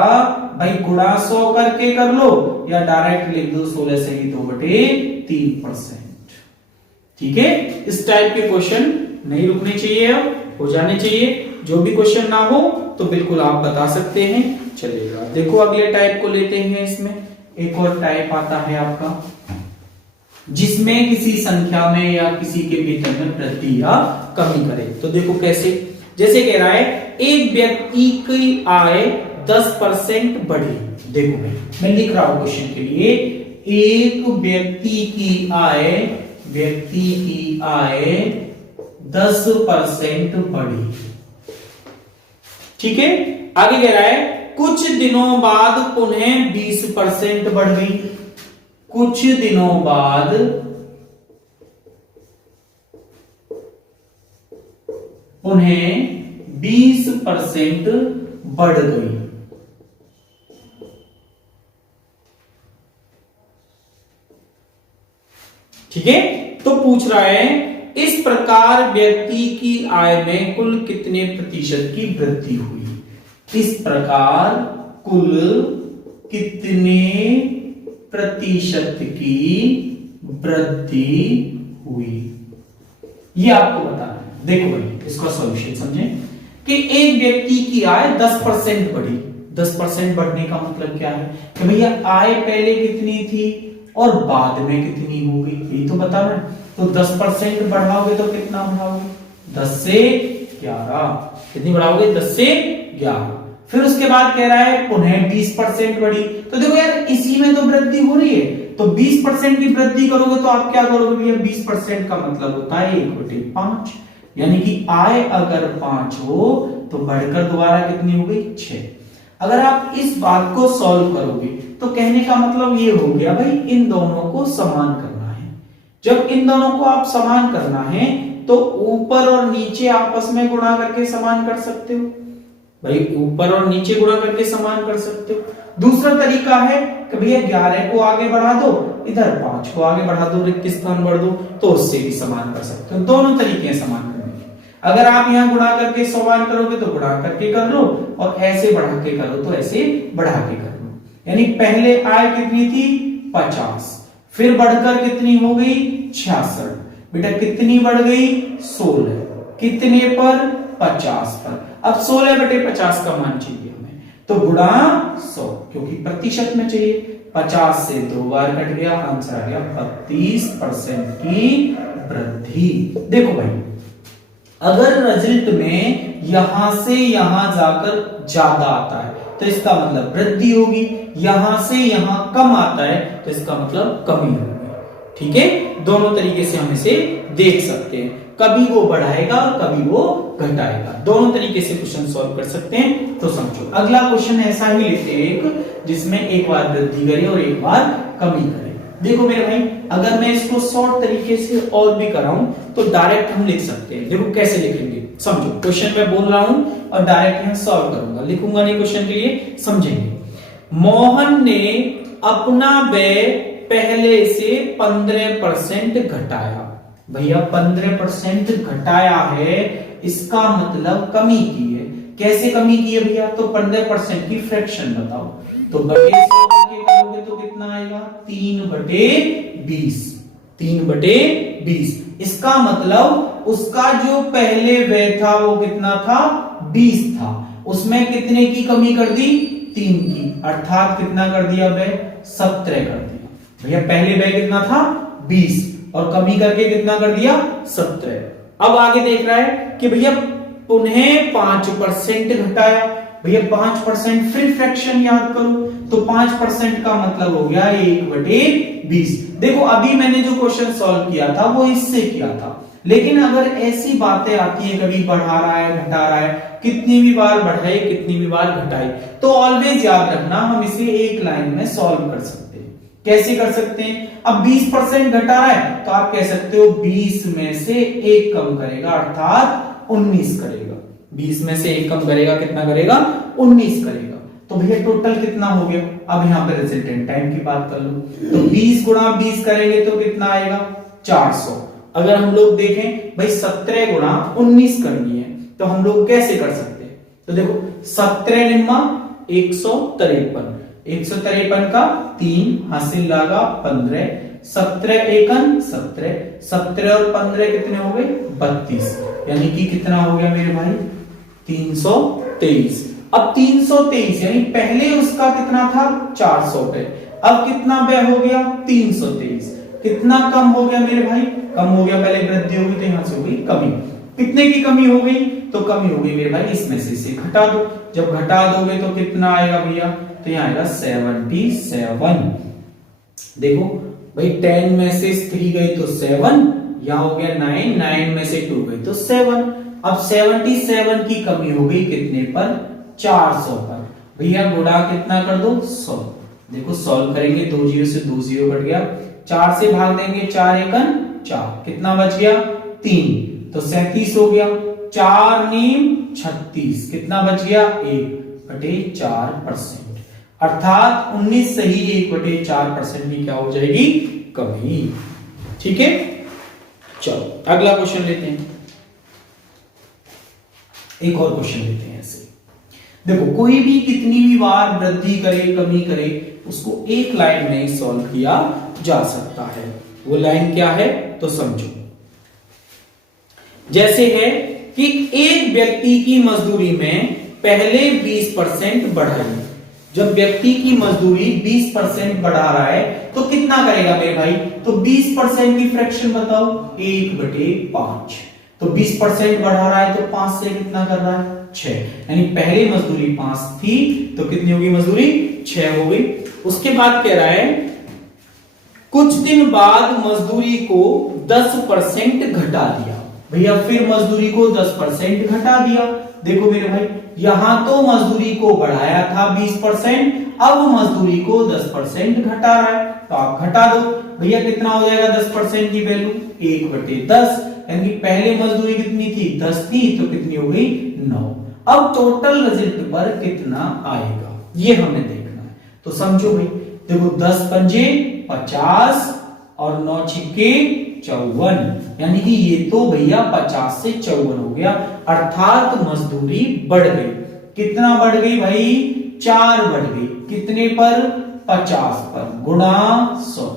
भाई गुणा 100 करके कर लो या डायरेक्ट लिख दो 16 से ही 2/3%। ठीक है, इस टाइप के क्वेश्चन नहीं रुकने चाहिए, अब हो जाने चाहिए। जो भी क्वेश्चन ना हो तो बिल्कुल आप बता सकते हैं, चलेगा। देखो अगले टाइप को लेते हैं। इसमें एक और टाइप आता है आपका जिसमें किसी संख्या में या किसी के वेतन में वृद्धि या कमी करे। तो देखो कैसे, जैसे कह रहा है एक व्यक्ति की आय 10% बढ़ी। देखो मैं लिख रहा हूं क्वेश्चन के लिए, एक व्यक्ति की आय 10% बढ़ी। ठीक है, आगे कह रहा है कुछ दिनों बाद पुनः 20% बढ़ गई। कुछ दिनों बाद पुनः 20% बढ़ गई। ठीक है, तो पूछ रहा है इस प्रकार व्यक्ति की आय में कुल कितने प्रतिशत की वृद्धि हुई। इस प्रकार कुल कितने प्रतिशत की वृद्धि हुई, ये आपको बताना है। देखो भाई इसका सॉल्यूशन समझें कि एक व्यक्ति की आय 10% बढ़ी। 10% बढ़ने का मतलब क्या है कि भैया आय पहले कितनी थी और बाद में कितनी हो गई, ये तो बताना है। तो 10% बढ़ाओगे तो कितना बढ़ाओगे, 10 से 11। कितनी बढ़ाओगे, 10 से 11। फिर उसके बाद कह रहा है पुनः 20% बढ़ी। तो देखो यार इसी में तो वृद्धि हो रही है, तो 20% की वृद्धि करोगे तो आप क्या करोगे भैया, 20% का मतलब होता है 1/5, यानी कि आय अगर 5 हो तो बढ़कर दोबारा कितनी हो गई, 6। अगर आप इस बात को सॉल्व करोगे तो कहने का मतलब ये हो गया भाई इन दोनों को समान करना है। जब इन दोनों को आप समान करना है तो ऊपर और नीचे आपस में गुणा करके समान कर सकते हो। भाई ऊपर और नीचे गुणा करके समान कर सकते हो। दूसरा तरीका है कि भैया 11 को आगे बढ़ा दो, इधर 5 को आगे बढ़ा दो, रिक्त स्थान बढ़ दो, तो उससे भी समान कर सकते हो। दोनों तरीके हैं समान करने के। अगर आप यहाँ गुणा करके समान करोगे तो गुणा करके कर लो, और ऐसे बढ़ा के करो तो ऐसे बढ़ा के कर लो। यानी पहले आय कितनी थी 50, फिर बढ़कर कितनी हो गई 66। बेटा कितनी बढ़ गई 16, कितने पर 50 पर। अब 16/50 का मान चाहिए हमें, तो गुणा 100, क्योंकि प्रतिशत में चाहिए। 50 से 2 बार कट गया, आंसर आ गया 32% की वृद्धि। देखो भाई अगर रिजल्ट में यहां से यहां जाकर ज्यादा आता है तो इसका मतलब वृद्धि होगी, यहां से यहां कम आता है तो इसका मतलब कमी होगी। ठीक है, दोनों तरीके से हम इसे देख सकते हैं, कभी वो बढ़ाएगा और कभी वो घटाएगा। दोनों तरीके से क्वेश्चन सॉल्व कर सकते हैं। तो समझो अगला क्वेश्चन ऐसा ही लेते हैं एक जिसमें एक बार वृद्धि करे और एक बार कमी करे। देखो मेरे भाई अगर मैं इसको शॉर्ट तरीके से और भी कराऊं तो डायरेक्ट हम लिख सकते हैं। देखो कैसे लिखेंगे, समझो क्वेश्चन मैं बोल रहा हूं और डायरेक्ट यहां सॉल्व करूंगा, लिखूंगा नहीं क्वेश्चन के लिए, समझेंगे। मोहन ने अपना व्यय पहले से 15% घटाया। भैया 15% घटाया है, इसका मतलब कमी की है। कैसे कमी की है भैया? तो 15% की फ्रैक्शन बताओ। तो बटे 100 करके करोगे तो कितना आएगा? 3/20। 3/20। इसका मतलब उसका जो पहले व्यय था वो कितना था? 20 था। उसमें कितने की कमी कर दी? 3 की। अर्थात कितना कर दिया व्यय? 17 कर दिया। भैया पहले व्यय कितना था? 20 और कमी करके कितना कर दिया? 17। अब आगे देख रहा है कि भैया पुनः 5% घटाया। भैया 5% फिर फ्रैक्शन याद करो, तो 5% का मतलब हो गया 1/20। देखो अभी मैंने जो क्वेश्चन सॉल्व किया था वो इससे किया था, लेकिन अगर ऐसी बातें आती है, कभी बढ़ा रहा है घटा रहा है, कितनी भी बार बढ़ाए कितनी भी बार घटाए, तो ऑलवेज याद रखना हम इसे एक लाइन में सॉल्व कर सकते हैं। कैसे कर सकते हैं? अब 20% घटा रहा है तो आप कह सकते हो 20 में से 1 कम करेगा, अर्थात 19 करेगा। 20 में से 1 कम करेगा, कितना करेगा? 19 करेगा। तो भैया टोटल कितना हो गया? अब यहां पे रिजल्टेंट टाइम की बात कर लो, तो 20 गुणा 20 करेंगे तो कितना आएगा? 400। अगर हम लोग देखें भाई 17 गुणा 19 करनी है तो हम लोग कैसे कर सकते हैं? तो देखो 17 निम्मा 153, 153 का 3 हासिल लगा 15, 17 एकन 17, 17 और 15 कितने हो गए? 32। यानी कि कितना हो गया मेरे भाई? 323। अब 323 यानी पहले उसका कितना था? 400 पे, अब कितना व्यय हो गया? 323। कितना कम हो गया मेरे भाई? कम हो गया, पहले वृद्धि होगी तो यहां से होगी कमी। कितने की कमी हो गई? तो कमी हो गई मेरे भाई इसमें से घटा दो। जब घटा दोगे तो कितना आएगा भैया? तो यहां आएगा 77। देखो भाई 10 में से 3 गई तो 7, यहां हो गया 9, 9 में से 2 गई तो 7। अब 77 की कमी हो गई कितने पर? 400 पर। भैया गुणा कितना कर दो? 100। देखो सॉल्व करेंगे, 2 0 से 2 0 कट गया, 4 से भाग देंगे, 4 एकन 4, कितना बच गया? 3, तो 37 हो गया। 4 नीम 36, कितना बच गया? 1/4%। अर्थात 19 सही 1/4% की क्या हो जाएगी? कमी। ठीक है, चलो अगला क्वेश्चन लेते हैं। एक और क्वेश्चन लेते हैं ऐसे। देखो कोई भी कितनी भी बार वृद्धि करे कमी करे उसको एक लाइन में ही सॉल्व किया जा सकता है। वो लाइन क्या है? तो समझो, जैसे है कि एक व्यक्ति की मजदूरी में पहले 20% बढ़ाई। जब व्यक्ति की मजदूरी 20% बढ़ा रहा है तो कितना करेगा मेरे भाई? तो 20% की फ्रैक्शन बताओ। 1/5। तो 20% बढ़ा रहा है तो 5 से कितना कर रहा है? 6। यानी पहले मजदूरी 5 थी तो कितनी होगी मजदूरी? 6 हो गई। उसके बाद कह रहा है कुछ दिन बाद मजदूरी को 10% घटा दिया। भैया फिर मजदूरी को 10% घटा दिया। देखो मेरे भाई यहां तो मजदूरी को बढ़ाया था 20%, अब मजदूरी को 10% घटा रहा है, तो आप घटा दो। भैया कितना हो जाएगा 10% की वैल्यू? 1/10। यानी पहले मजदूरी कितनी थी? 10 थी, तो कितनी हो गई? 9। अब टोटल रिजल्ट पर कितना आएगा ये हमें देखना है। तो समझो भाई, देखो 10 पंजे 50 और 9 छिक्के 54, यानी कि ये तो भैया 50 से 54 हो गया। अर्थात मजदूरी बढ़ गई। कितना बढ़ गई भाई? 4 बढ़ गई। कितने पर? 50 पर, गुणा 100।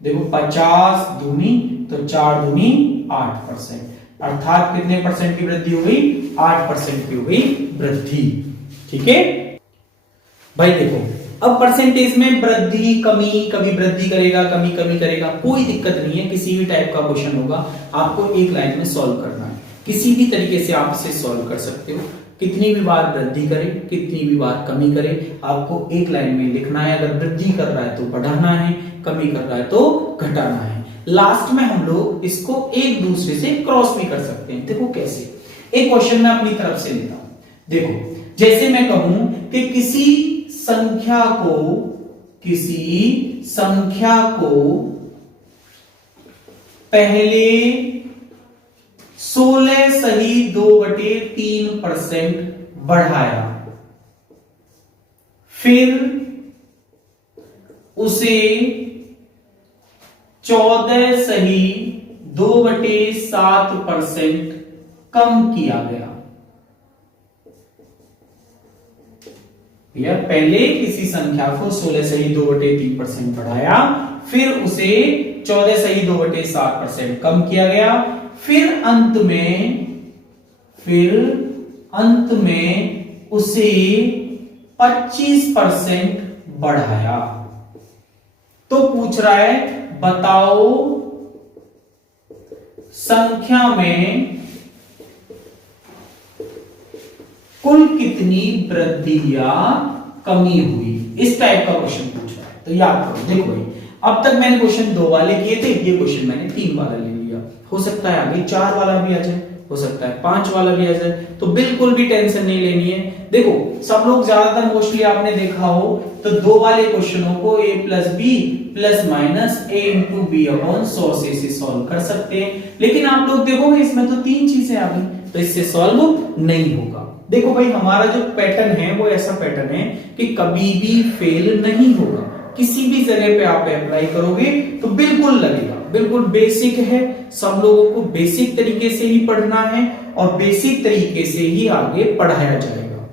देखो 50 दूनी तो 4 दूनी 8%, अर्थात कितने परसेंट की वृद्धि हो गई? 8% की हो गई वृद्धि। ठीक है भाई, देखो अब परसेंटेज में वृद्धि कमी, कभी वृद्धि करेगा कमी कमी करेगा, कोई दिक्कत नहीं है। किसी भी टाइप का क्वेश्चन होगा आपको एक लाइन में सॉल्व करना है। किसी भी तरीके से आप इसे सॉल्व कर सकते हो। कितनी भी बार वृद्धि करे कितनी भी बार कमी करे आपको एक लाइन में लिखना है। अगर वृद्धि कर रहा है तो बढ़ाना है, कमी कर रहा है तो घटाना है। लास्ट में हम लोग इसको एक दूसरे से क्रॉस भी कर सकते हैं। देखो कैसे, एक क्वेश्चन मैं अपनी तरफ से लेता हूं। देखो जैसे मैं कहूं कि किसी संख्या को पहले 16 बढ़ाया, फिर उसे 14.2/7% कम किया गया। यार पहले किसी संख्या को 16.2/3% बढ़ाया, फिर उसे 14.2/7% कम किया गया, फिर अंत में उसे 25% बढ़ाया। तो पूछ रहा है बताओ संख्या में कुल कितनी वृद्धि या कमी हुई। इस टाइप का क्वेश्चन पूछ रहा है। तो याद करो, देखो भाई अब तक मैंने क्वेश्चन 2 वाले किए थे, ये क्वेश्चन मैंने 3 वाला ले लिया। हो सकता है आगे 4 वाला भी आ जाए, हो सकता है 5 वाला भी आ जाए, तो बिल्कुल भी टेंशन नहीं लेनी है। देखो सब लोग ज्यादातर मोस्टली आपने देखा हो तो 2 वाले क्वेश्चनों को a + b ± a × b/100 से सॉल्व कर सकते हैं, लेकिन आप लोग देखोगे इसमें तो 3 चीजें आ गई, तो इससे सॉल्व नहीं होगा। देखो भाई हमारा जो पैटर्न है वो ऐसा पैटर्न है कि कभी भी फेल नहीं होगा। किसी भी जगह पे आप अप्लाई करोगे तो बिल्कुल लगेगा, बिल्कुल बेसिक है। सब लोगों को बेसिक तरीके से ही पढ़ना है और बेसिक तरीके से ही आगे पढ़ाया जाएगा,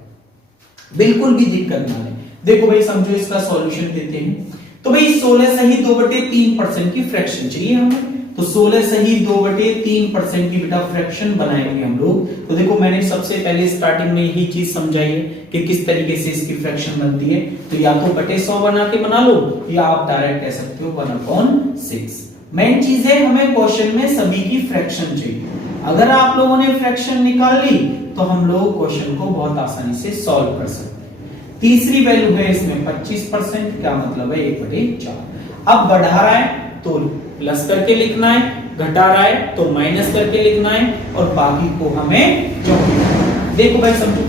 बिल्कुल भी दिक्कत ना है। देखो भाई समझो इसका सॉल्यूशन देते हैं। तो भाई 16.2/3% की फ्रैक्शन चाहिए हमें, तो 16.2/3% की बेटा फ्रैक्शन बनाएंगे हम लोग। तो देखो मैंने सबसे पहले स्टार्टिंग में यही चीज समझाई है कि किस तरीके से इसकी फ्रैक्शन बनती है। तो या तो बटे 100 बना के बना लो, या आप डायरेक्ट कह सकते हो 1/6। मेन चीज है हमें क्वेश्चन में सभी की फ्रैक्शन चाहिए। अगर आप लोगों ने फ्रैक्शन निकाल ली तो हम लोग क्वेश्चन को बहुत आसानी से सॉल्व कर सकते हैं। तीसरी वैल्यू है इसमें 25%, क्या मतलब है 1/4। अब बढ़ा रहा है तो प्लस करके लिखना है, घटा रहा है तो माइनस करके लिखना है, और बाकी को हमें जोड़ देना है। देखो भाई समझो,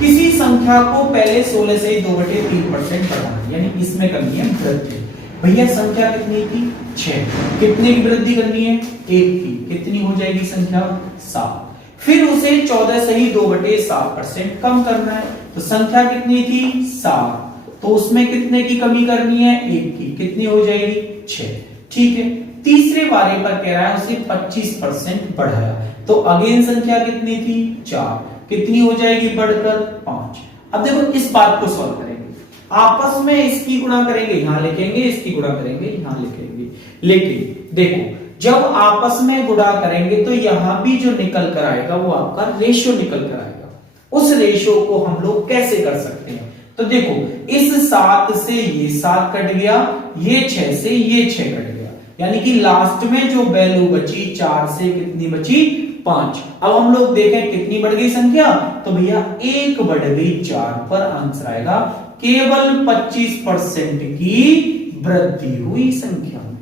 किसी संख्या को पहले 16.2/3% बढ़ाना, यानी इसमें करनी है वृद्धि। भैया संख्या कितनी थी 6, कितने की वृद्धि करनी है 1 की, कितनी हो जाएगी संख्या 7। फिर उसे 14.2/7% कम करना है, तो संख्या कितनी थी 7, तो उसमें कितने की कमी करनी है 1 की, कितनी हो जाएगी 6। ठीक है, तीसरे वाले पर कह रहा है उसे 25% बढ़ाया, तो अगेन संख्या कितनी थी 4, कितनी हो जाएगी बढ़कर 5। अब देखो इस बात को सॉल्व करेंगे, आपस में इसकी गुणा करेंगे यहां लिखेंगे, इसकी गुणा करेंगे यहां लिखेंगे। लेकिन देखो जब आपस में गुणा करेंगे तो यहां भी जो निकल कर आएगा वो आपका रेशियो निकल कर आएगा। उस रेशियो को हम लोग कैसे कर सकते हैं, तो देखो इस 7 से ये 7 कट गया, ये 6 से ये 6 कट गया, यानी कि लास्ट में जो वैल्यू बची 4 से कितनी बची 5। अब हम लोग देखें कितनी बढ़ गई संख्या, तो भैया 1 बढ़ गई 4 पर, आंसर आएगा केवल 25% की वृद्धि हुई संख्या में।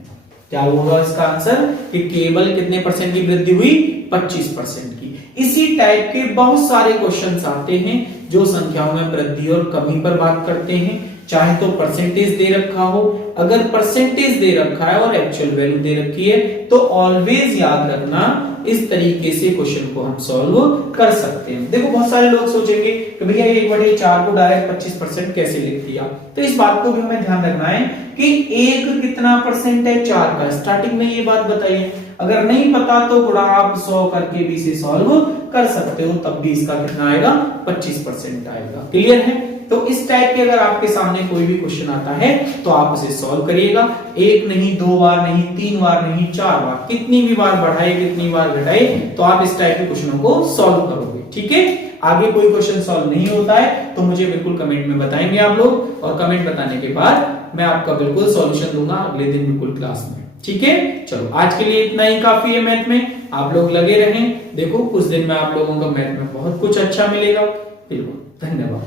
क्या होगा इसका आंसर कि केवल कितने परसेंट की वृद्धि हुई 25% की। इसी टाइप के बहुत सारे क्वेश्चंस आते हैं जो संख्याओं में वृद्धि और कमी पर बात करते हैं, चाहे तो परसेंटेज दे रखा हो। अगर परसेंटेज दे रखा है और एक्चुअल वैल्यू दे रखी है तो ऑलवेज याद रखना इस तरीके से क्वेश्चन को हम सॉल्व कर सकते हैं। देखो बहुत सारे लोग सोचेंगे कि भैया 1/4 को डायरेक्ट 25% कैसे लिख दिया, तो इस बात को भी हमें ध्यान रखना है कि 1 कितना परसेंट है 4 का, स्टार्टिंग में ये बात बताइए। अगर नहीं पता तो गुणा आप 100 करके भी इसे सॉल्व कर सकते हो, तब भी इसका कितना आएगा 25% आएगा। क्लियर है? तो इस टाइप के अगर आपके सामने कोई भी क्वेश्चन आता है तो आप उसे सॉल्व करिएगा, 1 नहीं 2 बार नहीं 3 बार नहीं 4 बार, कितनी भी बार बढ़ाए कितनी बार घटाए तो आप इस टाइप के क्वेश्चनों को सॉल्व करोगे। ठीक है, आगे कोई क्वेश्चन सॉल्व नहीं होता है तो मुझे बिल्कुल कमेंट में बताएंगे आप लोग, और कमेंट बताने के बाद मैं आपका बिल्कुल सॉल्यूशन दूंगा अगले दिन बिल्कुल क्लास में। ठीक है, चलो आज के लिए इतना ही काफी है मैथ में। आप लोग लगे रहें, देखो कुछ दिन में आप लोगों का मैथ में बहुत कुछ अच्छा मिलेगा। बिल्कुल, धन्यवाद।